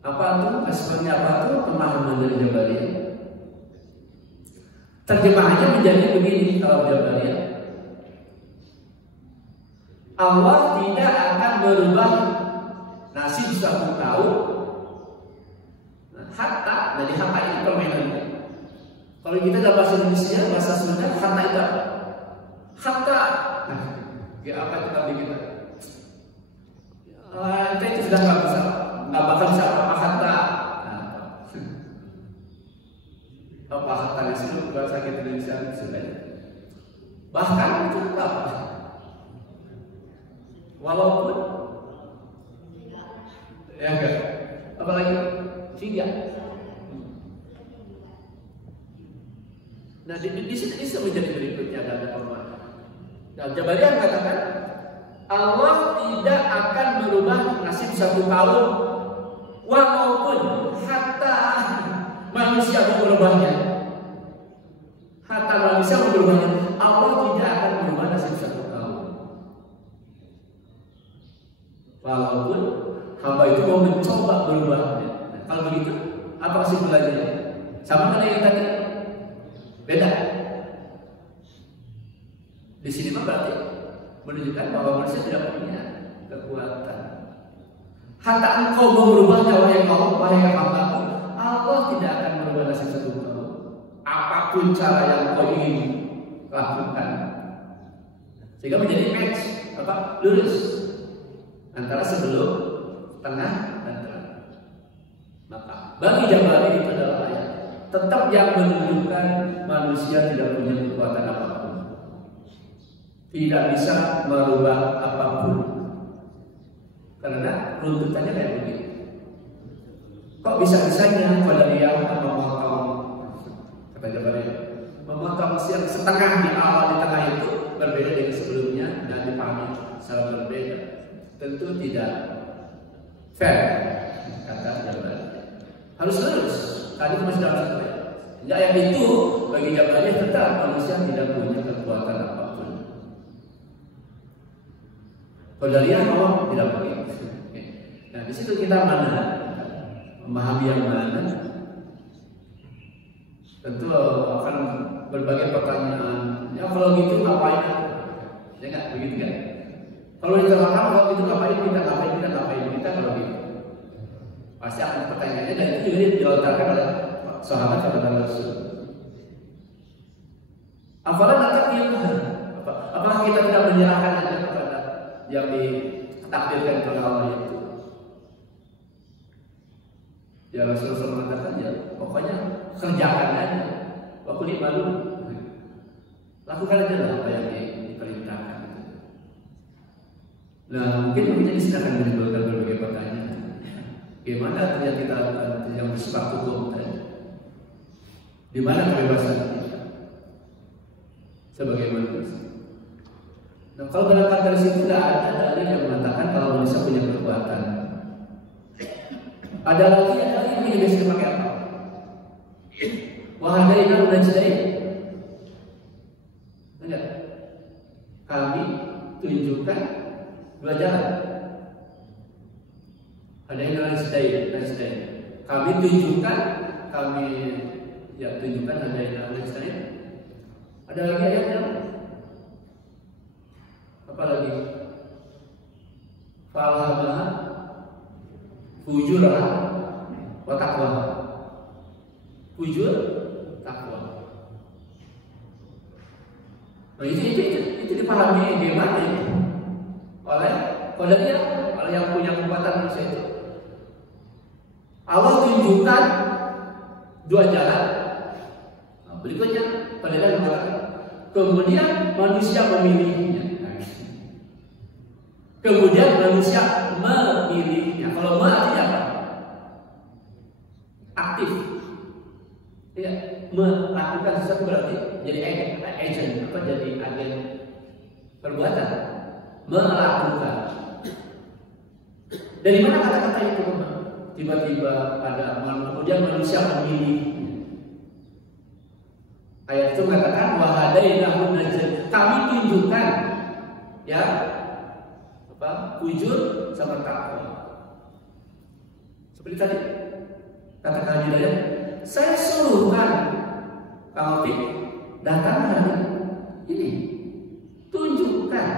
Apa itu? Sebenarnya apa itu pemahaman dari Jabariyah? Terjemahannya menjadi begini kalau Jabariyah. Allah tidak akan berubah nasib suatu kaum hatta, dari hatta itu permainan. Kalau kita dalam bahasa Indonesia, bahasa Sunda, hatta itu apa? Hatta. Nah, ya apa itu tadi kita? Kita itu sudah nggak bakal bisa apa hatta. Apa hatta di seluruh bahasa kita Indonesia sudah. Bahkan itu apa? Walaupun ya enggak, apalagi tidak. Nah di sini bisa menjadi berikutnya ada format. Nah Jabariyah mengatakan Allah tidak akan merubah nasib satu kaum walaupun hatta manusia merubahnya. Hatta manusia merubahnya, Allah tidak akan merubah nasib satu kaum. Walaupun hamba itu mau mencoba berubahnya. Nah, kalau begitu, apa kesimpulannya? Sama dengan yang tadi? Beda. Di sini mah berarti menunjukkan bahwa manusia tidak punya kekuatan. Hatta engkau mau merubahnya, wahai kaum, wahai hamba, Allah tidak akan merubah nasib satu kaum. Apapun cara yang kau ingin lakukan, sehingga menjadi match apa? Lurus antara sebelum, tengah, dan terakhir. Maka bagi Jabariyah itu adalah ayat tetap yang menunjukkan manusia tidak punya kekuatan apapun, tidak bisa merubah apapun, karena runtutannya kayak begitu. Kok bisa-bisanya Qadariyah memotong, kata Jabariyah, memotong yang setengah di awal di tengah itu berbeda dengan sebelumnya dan dipahami secara berbeda? Tentu tidak fair, kata Jabariyah. Harus lurus. Tadi masih dalam satu ayat. Ya, ayat itu bagi Jabariyah tetap manusia tidak punya kekuatan apapun. Qadariyah mau tidak begitu. Nah, di situ kita memahami yang mana. Tentu akan berbagai pertanyaan. Ya kalau gitu ngapain? Ya nggak begitu kan? Kalau diterangkan kalau gitu ngapain kita kalau gitu. Pasti akan pertanyaannya dan itu juga dilontarkan oleh sahabat Rasul. Apakah kita tidak menyerahkan aja kepada yang ditakdirkan oleh Allah itu? Ya Rasulullah mengatakan ya pokoknya kerjakan aja. Waktu malu lakukan aja lah apa yang diperintahkan. Nah mungkin kita silakan menimbulkan berbagai pertanyaan. Bagaimana yang kita lakukan yang bersifat hukum tadi? Di mana kebebasan kita sebagai manusia? Nah, kalau berangkat dari situ tidak ada dalil yang mengatakan kalau manusia punya kekuatan. Ada lagi yang ini biasanya pakai apa? Wahadaina najdain. Enggak. Kami tunjukkan dua jalan. Ada yang najdain. Kami tunjukkan ada yang najdain. Ada lagi ayatnya? Apa lagi? Falhamah fujurah wa taqwa. Fujur, takwa. Nah itu dipahami bagaimana itu oleh Qadariyah, oleh yang punya kekuatan manusia itu. Allah tunjukkan dua jalan. Nah, berikutnya Qadariyah mengatakan kemudian manusia memilihnya. Kemudian manusia memilihnya. Kalau artinya apa? Aktif. Ya, melakukan sesuatu berarti jadi agent, jadi agen perbuatan. Melakukan. Dari mana kata-kata itu? Tiba-tiba ada kemudian manusia memilih. Ayat itu mengatakan wahadainahu najdain. Kami tunjukkan ya fujur sama takwa. Seperti tadi kata Hidayah, saya suruhkan kamu datang hari ini, tunjukkan.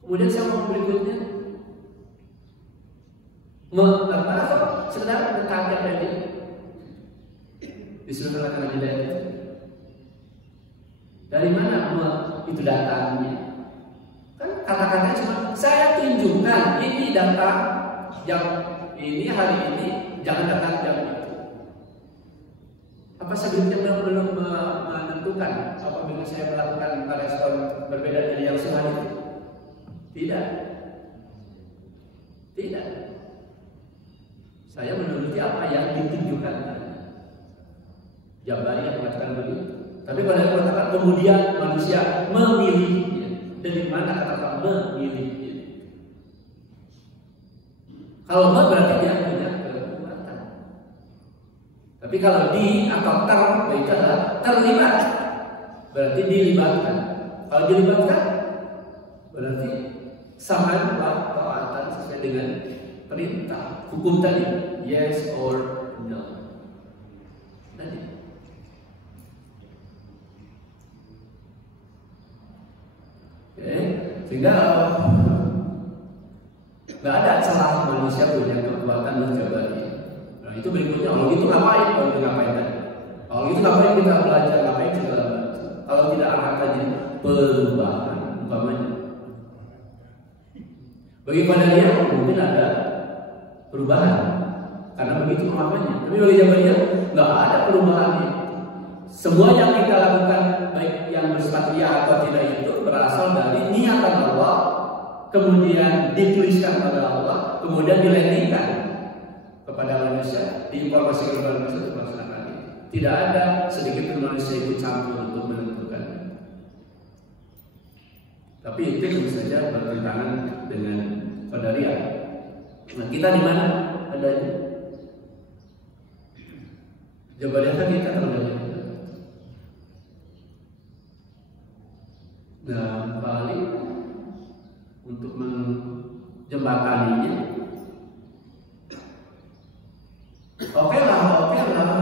Kemudian saya mau berikutnya sekedar mengkaget tadi disuruh kata Hidayah itu. Dari mana itu datangnya? Kata-katanya cuma saya tunjukkan ini datang jam ini hari ini, jangan datang jam itu. Apa sebelumnya belum menentukan apabila saya melakukan respon berbeda dari yang sehari? Tidak. Saya menuruti apa yang ditunjukkan. Jabariyah mengatakan begitu. Tapi pada mengatakan kemudian manusia memilih. Dari mana kata memilih? Kalau berarti dia punya kekuatan. Tapi kalau di atau itu adalah terlibat, berarti dilibatkan. Kalau dilibatkan, berarti sama taatan sesuai dengan perintah hukum tadi, yes or no. Tadi. Sehingga nggak ada celah manusia punya kekuatan menjabari. Nah itu berikutnya, kalau gitu ngapain? Kalau itu ngapain kan? Kalau itu ngapain kita belajar? Ngapain segala macam? Kalau tidak akan terjadi perubahan, umpamanya. Bagi Qadariyah mungkin ada perubahan karena begitu pemahamannya. Tapi bagi Jabariyah nggak ada perubahan. Semua yang kita lakukan baik yang bersifat iya atau tidak itu berasal dari niatan Allah, kemudian dituliskan oleh Allah, kemudian dilandingkan kepada manusia, diinformasikan kepada manusia untuk melaksanakan itu. Tidak ada sedikit pun manusia itu campur untuk menentukan. Tapi itu tentu saja bertentangan dengan qadariyah. Nah, kita di mana adanya? Jawabannya kan kita terlalu. Nah, paling untuk menjembataninya, oke lah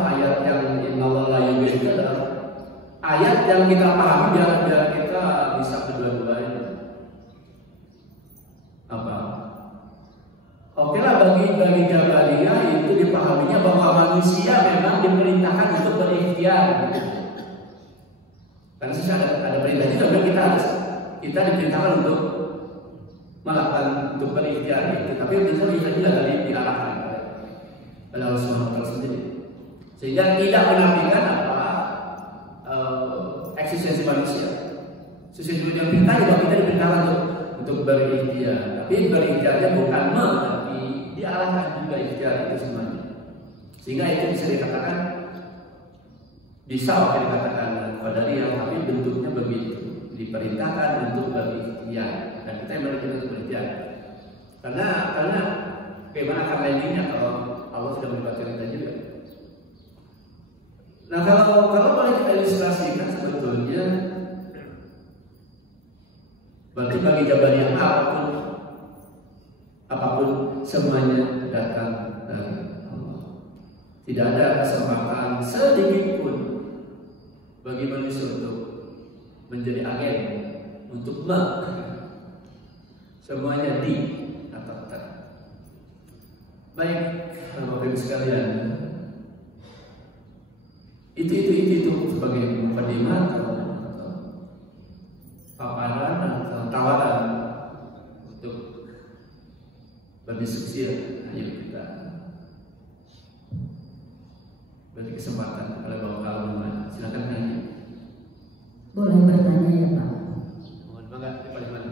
ayat yang innallaha la yughayyiru adalah ayat yang kita pahami biar kita bisa kedua-duanya. Apa? Oke lah bagi Jabariyah itu dipahaminya bahwa manusia memang diperintahkan untuk berikhtiar. Karena sih ada perintah juga kita diperintahkan untuk melakukan untuk berikhtiar itu. Tapi itu juga dari diarahkan oleh Allah Subhanahu wa Ta'ala sendiri. Sehingga tidak menafikan eksistensi manusia. Sesuai dengan perintah juga kita diperintahkan untuk berikhtiar. Tapi berikhtiarnya bukan tapi diarahkan juga ikhtiar itu semuanya. Sehingga itu bisa dikatakan dikatakan qadariyah, tapi bentuknya begitu, diperintahkan untuk berikhtiar dan kita yang berikhtiar untuk berikhtiar. Karena bagaimana akan landingnya kalau Allah sudah melibatkan kita juga. Nah, kalau boleh kita ilustrasikan sebetulnya berarti bagi Jabariyah apapun semuanya datang dari Allah. Tidak ada kesempatan sedikit pun bagi manusia untuk menjadi agen untuk semuanya diataskan. Baik, Bapak Ibu sekalian, itu sebagai mukadimah atau paparan atau tawaran untuk berdiskusi. Ayo kita beri kesempatan kepada Bapak Kalman. Silakan tanya. Boleh bertanya ya Pak? Mohon banget di mana?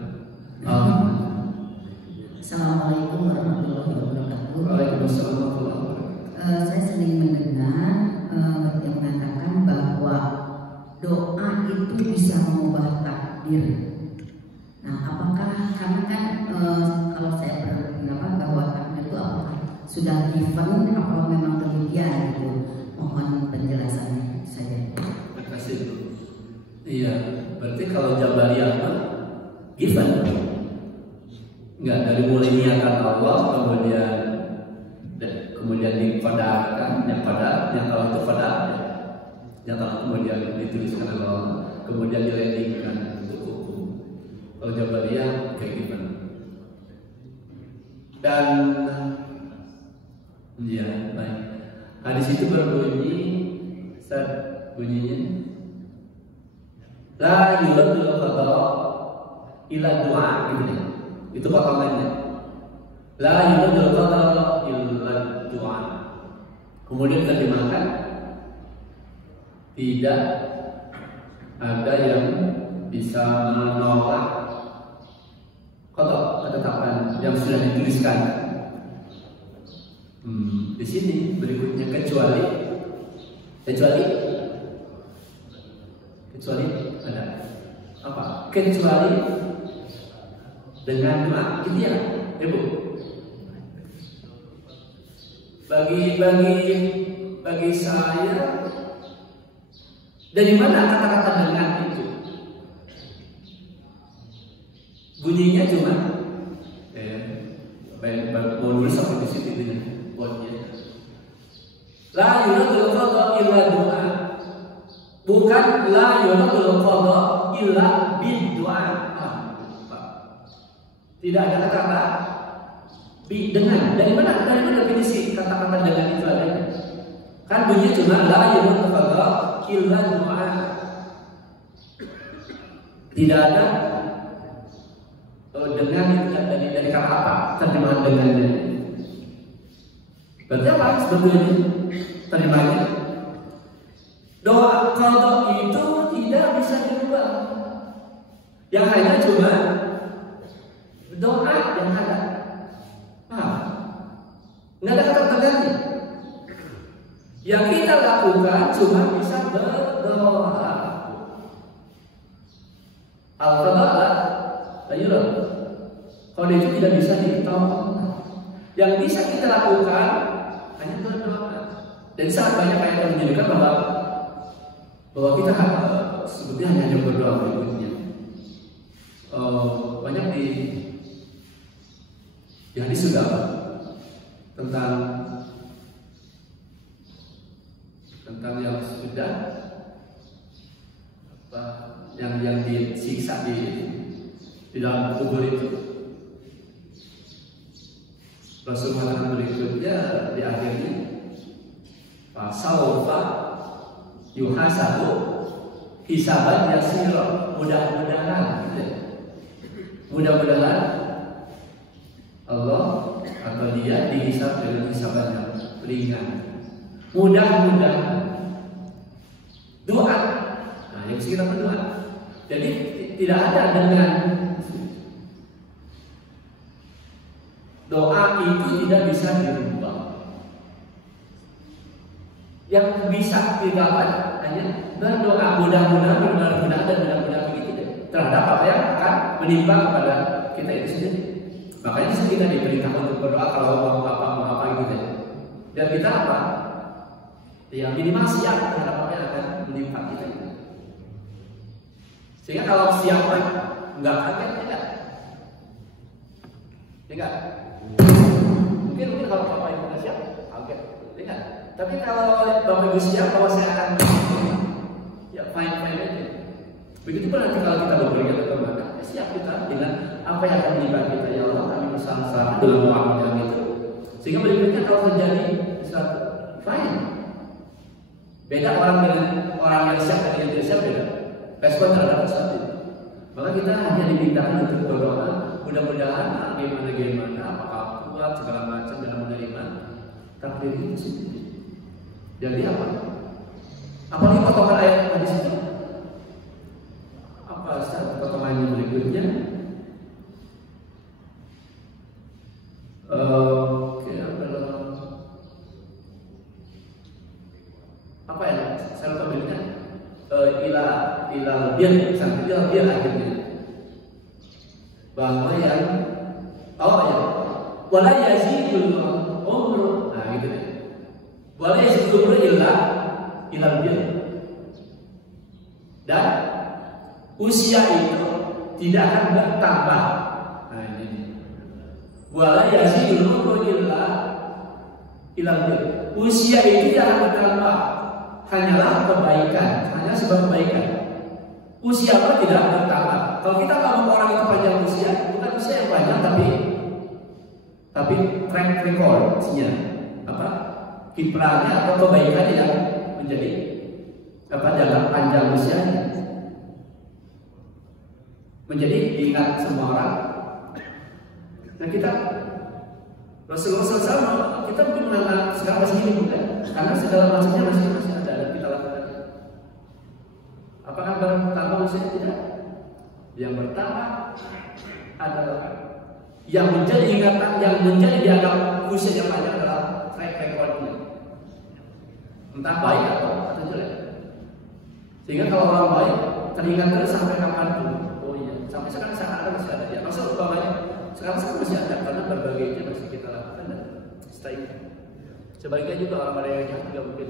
Assalamualaikum warahmatullahi wabarakatuh. Waalaikumsalam warahmatullahi wabarakatuh. Saya sering mendengar yang mengatakan bahwa doa itu bisa mengubah takdir. Nah, apakah karena kan kalau saya berpendapat bahwa takdir itu apakah sudah given atau memang demikian gitu? Mohon penjelasannya saya. Terima kasih. Iya, berarti kalau Jabariyah given, enggak dari mulai niatan Allah kemudian dipadarkan, yang kalau itu padar, yang kalau kemudian dituliskan oleh Allah, kemudian dilandingkan untuk hukum. Kalau Jabariyah kayak gimana? Dan ya baik. Hadis itu berbunyi, bunyinya la yuradul qada ila du'a gitu ya. Itu potongannya. La yuradul qada illa du'a. Kemudian terjemahkan tidak ada yang bisa menolak qada, ketetapan yang sudah dituliskan. Di sini berikutnya kecuali ada apa? Kecuali dengan doa, gitu ya, Ibu. Bagi saya, dari mana kata-kata dengan itu? Bunyinya cuma mau nulis sampai di sini dengan bodnya. La yuradul qada illa du'a. Bukan la yuradul qada illa bid du'a. Tidak ada kata-kata dengan. Dari mana definisi kata-kata dengan itu adanya? Kan bunyinya cuma la yuradul qada illa du'a. Tidak ada dengan itu dari kata apa? Terjemahan dengannya. Berarti apa sebetulnya terjemahannya? Doa qada itu tidak bisa dirubah. Yang hanya cuma doa yang ada. Nggak ada kata tengahnya. Yang kita lakukan cuma bisa berdoa. Al-Qadha Tayyurah. Kalau itu tidak bisa ditolong. Yang bisa kita lakukan hanya berdoa. Dan sangat banyak ayat yang menunjukkan bahwa kita sebetulnya hanya berdoa berikutnya. Banyak di hadis sudah tentang yang sudah yang disiksa di dalam kubur itu. Rasul mengatakan berikutnya di akhirnya fasawfa yuhasabu hisaban yasira, mudah-mudahan Allah atau dia dihisab dengan hisaban yang ringan. Mudah-mudahan doa. Nah, yang kita berdoa. Jadi tidak ada dengan doa itu tidak bisa dirubah. Yang bisa didapat hanya berdoa, mudah-mudahan begitu deh, terhadap apa yang akan menimpa kepada kita itu sendiri. Makanya kita diperintahkan untuk berdoa kalau mau apa gitu deh. Dan kita apa? Ya minimal siap terhadap apa yang akan menimpa kita itu. Sehingga kalau siap nggak kaget tidak. Enggak. Mungkin kalau Bapak Ibu nggak siap, kaget. Tidak. Tapi kalau Bapak Ibu siap, kalau saya akan ya fine aja. Begitu pun nanti kalau kita berberikan atau makan, siap kita dengan apa yang akan menimpa kita. Ya Allah, kami bersama-sama dalam doa itu. Sehingga berikutnya kalau terjadi sesuatu, fine. Beda orang dengan orang yang siap dan yang tidak siap beda. Respon terhadap sesuatu. Maka kita hanya dimintakan untuk berdoa, mudah-mudahan gimana, apakah kuat segala macam dalam menerima takdir itu sendiri. Jadi apa? Apalagi potongan ayat hadis itu? Apa saja potongannya berikutnya? Apa ya? Saya lupa bilangnya. Biar akhirnya bahwa yang wala yazidul umru, nah gitu deh. Wala yazidul umru illa bir. Dan usia itu tidak akan bertambah. Nah ini. Wala yazidul umru illa bir. Usia itu tidak akan bertambah. Hanyalah kebaikan, hanya sebab kebaikan. Usia apa tidak bertambah. Kalau kita mau orang itu panjang usia, bukan usia yang panjang, tapi track recordnya apa? Kiprahnya atau kebaikannya yang menjadi apa dalam panjang usianya. Menjadi diingat semua orang. Nah kita Rasulullah SAW kita mungkin menganggap sekarang masih ini bukan? Karena segala macamnya masih ada dan kita lakukan. Apakah bertambah usia? Tidak. Yang bertambah adalah yang menjadi ingatan, yang menjadi dianggap usia yang panjang adalah track recordnya. Entah baik atau jelek. Sehingga kalau orang baik teringat terus sampai kapanpun. Oh iya, sampai sekarang ada masih ada. Ya, maksud umpamanya sekarang masih ada karena berbagai masih kita lakukan dan stay. Sebaliknya juga orang mereka juga mungkin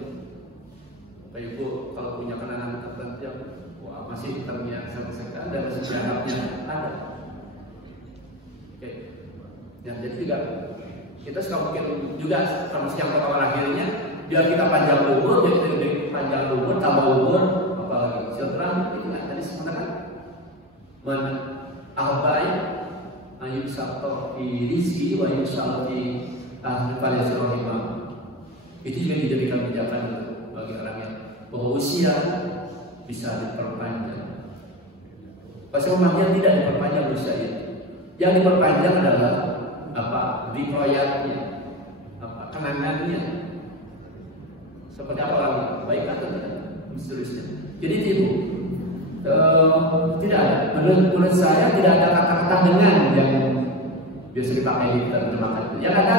Bapak Ibu kalau punya kenangan tertentu yang masih terbiasa sekarang dan masih dianggapnya ada. Oke. Ya, jadi juga kita suka mungkin juga termasuk yang pertama akhirnya biar kita panjang umur, jadi lebih panjang umur, tambah umur, apalagi silaturahmi itu kan tadi sebenarnya man albai ayub sabto di rizki wa yusal di ahli palesrohimah. Itu juga dijadikan pijakan bagi orang yang bahwa usia bisa diperpanjang. Pasti umatnya tidak diperpanjang usia itu. Yang diperpanjang adalah apa? Dikoyatnya, apa? Kenangannya. Seperti apa orang baik atau tidak, seterusnya. Jadi itu tidak ada. Menurut saya tidak ada kata-kata dengan biasa dipakai di terjemahkan. Yang ada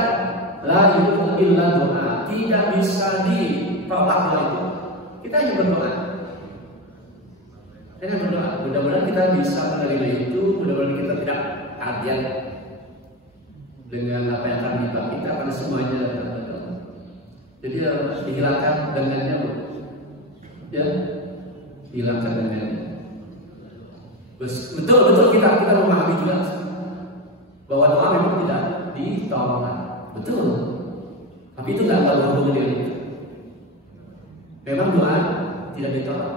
la yu'minu illa doa, tidak bisa ditolak doa itu. Kita hanya berdoa. Dengan berdoa, mudah-mudahan kita bisa menerima itu, mudah-mudahan kita tidak kaget dengan apa yang akan menimpa kita, karena semuanya berdoa. Jadi dihilangkan dengannya, ya, hilangkan dengannya. Betul kita memahami juga bahwa doa memang tidak ditolak, betul. Tapi itu nggak berhubungan dengan itu. Memang doa tidak ditolak,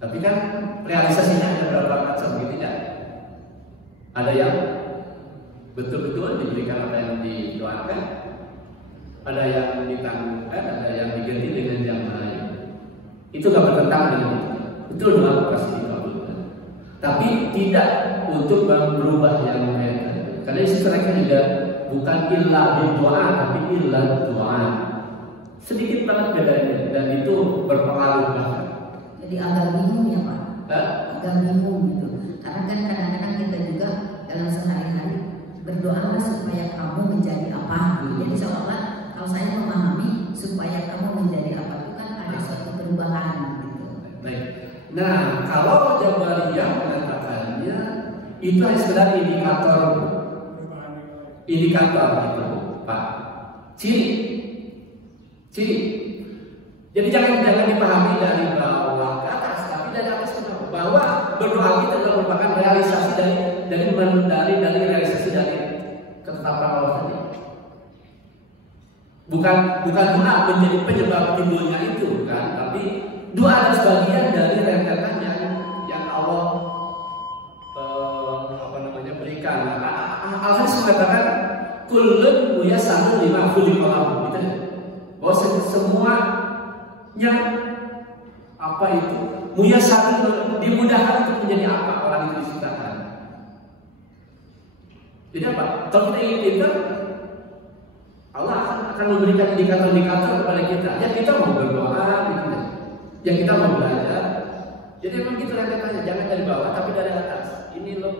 tapi kan realisasinya ada beberapa macam, gitu ya. Ada yang betul-betul diberikan apa yang didoakan, ada yang ditangguhkan, ada yang diganti dengan yang lain. Itu gak bertentangan dengan itu. Betul doa pasti dikabulkan, tapi tidak untuk berubah yang lain. Karena isi mereka juga bukan illa doa, tapi illa doa. Sedikit banget bedanya, dan itu berpengaruh banget. Jadi agak bingung ya Pak, agak bingung gitu. Karena kan kadang-kadang kita juga dalam sehari-hari berdoa supaya kamu menjadi apa. Jadi seolah kalau saya memahami supaya kamu menjadi apa itu kan ada suatu perubahan gitu. Baik. Nah, kalau Jabariyah mengatakannya itu hanya sekedar indikator gitu, Pak. Ciri. Jadi jangan dipahami dari bawah ke atas, tapi dari atas ke bawah. Bahwa berdoa kita adalah merupakan realisasi dari realisasi dari ketetapan Allah tadi. Bukan doa menjadi penyebab timbulnya itu, kan? Tapi doa adalah sebagian dari rentetan yang Allah berikan. Al-Hadis mengatakan kullun muyassarun lima khuliqa lahu. Gitu. Bahwa semuanya apa itu muyassarun, dimudahkan untuk menjadi apa orang itu diciptakan. Jadi apa? Kalau kita ingin pintar, Allah akan memberikan indikator-indikator kepada kita. Ya kita mau berdoa, yang kita mau belajar. Jadi memang kita rentetannya jangan dari bawah, tapi dari atas. Ini loh.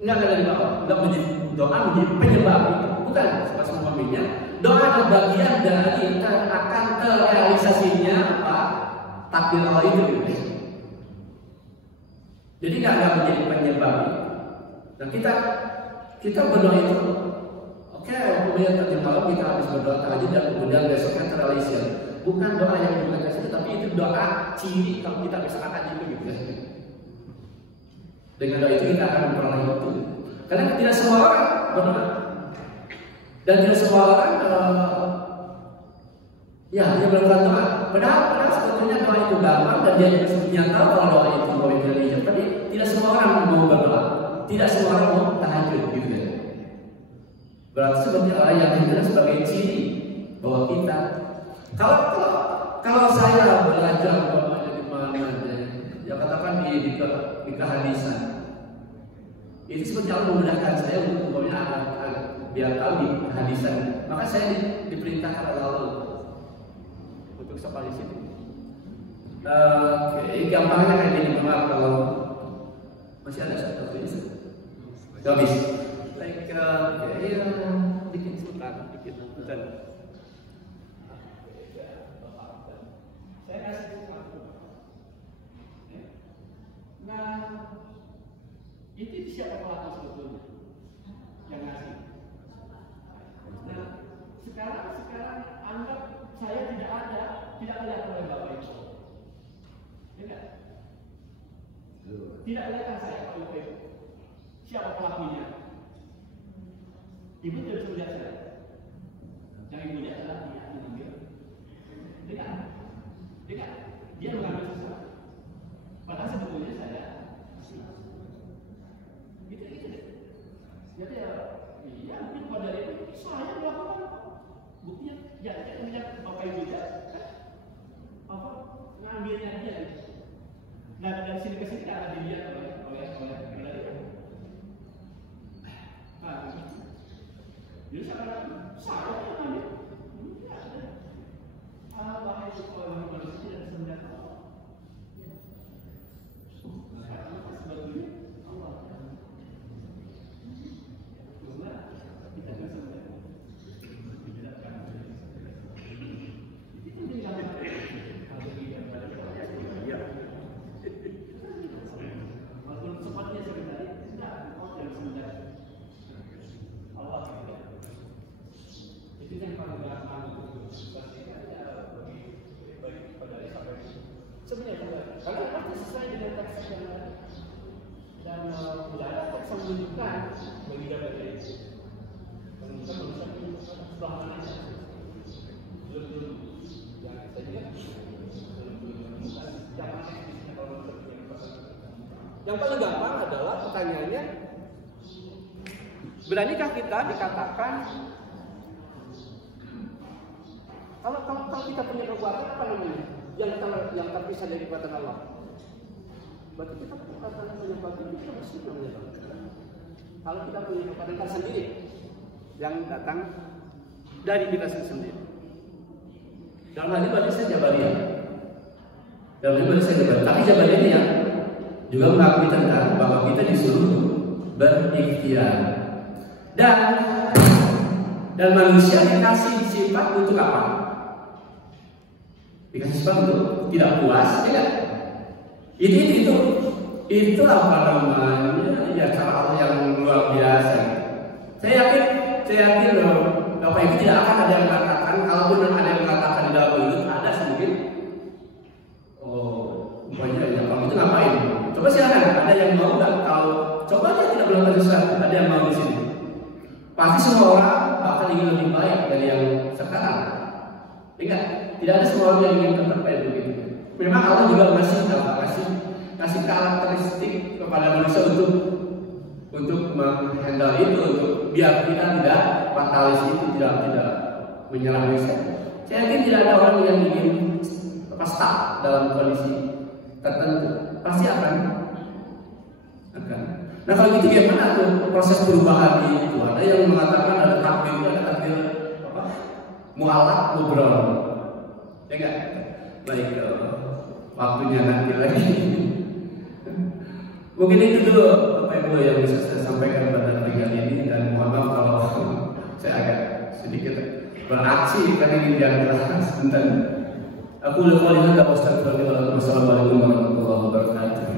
Enggak dari bawah, enggak menjadi doa menjadi penyebab itu. Bukan seperti umpamanya. Doa adalah bagian dari akan terrealisasinya apa? Takdir Allah itu gitu. Jadi enggak menjadi penyebab itu. Dan kita berdoa itu, oke, kemudian tadi malam kita habis berdoa tahajud dan kemudian besoknya terrealisasi. Bukan doa yang dibutuhkan situ, tapi itu doa ciri kalau kita bisa akan itu gitu. Dengan doa itu kita akan memperoleh itu. Karena tidak semua orang berdoa. Dan tidak semua orang dia berdoa. Padahal sebetulnya doa itu gampang dan dia sebetulnya tahu kalau doa itu mau dijawab. Tapi tidak semua orang mau berdoa. Tidak semua orang mau tahajud gitu ya. Berarti seperti orang yang dikenal sebagai ciri bahwa kita kalau saya belajar di mana ya katakan di kehadisan. Itu seperti Allah memudahkan saya untuk biar tahu di hadisan. Maka saya diperintahkan oleh Allah untuk sampai di situ. Gampangnya kayak gini, maaf kalau masih ada satu ini. Habis. Baik, bikin sebentar, bentar. Saya kasih satu. Nah, itu siapa pelaku sebetulnya yang ngasih? Nah, sekarang anggap saya tidak kelihatan oleh Bapak itu, ya kan? Tidak kelihatan saya oleh Bapak itu. Siapa pelakunya? Ibu tidak bisa melihat saya. Yang ibu lihat adalah dia mengambil. Dia mengambil sesuatu. Padahal sebetulnya saya gitu deh. Jadi iya mungkin pada itu saya melakukan buktinya ya melihat Bapak Ibu ya apa ngambilnya dia. Nah dari sini ke sini akan dilihat oleh jadi saya yang ngambil. Allah itu kalau manusia dan sebenarnya sebetulnya Allah. Yang paling gampang adalah pertanyaannya, beranikah kita dikatakan kalau kita punya kekuatan apa namanya? Yang terpisah dari kekuatan Allah. Berarti kita punya kekuatan kita bersih namanya. Kalau kita punya kekuatan tersendiri yang datang dari kita sendiri. Dalam hal ini berarti saya Jabariyah. Tapi Jabariyah ini ya juga mengakui tentang bahwa kita disuruh berikhtiar. Dan manusia dikasih sifat untuk apa? Dikasih sifat untuk tidak puas, ya kan? Itu apa namanya? Ya cara Allah yang luar biasa. Saya yakin loh, Bapak Ibu tidak akan ada yang mengatakan, kalaupun ada yang mengatakan di dalam hidup ada sedikit. Oh, umpamanya ya kalau itu ngapain? Coba silakan, ada yang mau nggak? Kalau coba aja tidak melakukan sesuatu, ada yang mau di sini. Pasti semua orang bakal ingin lebih baik dari yang sekarang. Ingat, tidak ada semua orang yang ingin tetap baik begitu. Memang Allah juga kasih karakteristik kepada manusia untuk menghandle itu, untuk biar kita tidak fatalis itu, tidak menyerah manusia. Saya yakin tidak ada orang yang ingin stuck dalam kondisi tertentu. Pasti akan. Nah kalau gitu gimana tuh proses perubahan itu? Ada yang mengatakan ada takdir apa? Mu'alaf mubrol. Ya enggak? Baik, waktunya nanti lagi. Mungkin itu dulu Bapak Ibu yang bisa saya sampaikan pada pagi ini, dan mohon maaf kalau saya agak sedikit beraksi karena ingin dijelaskan sebentar. Aku lupa lihat Assalamualaikum warahmatullahi wabarakatuh.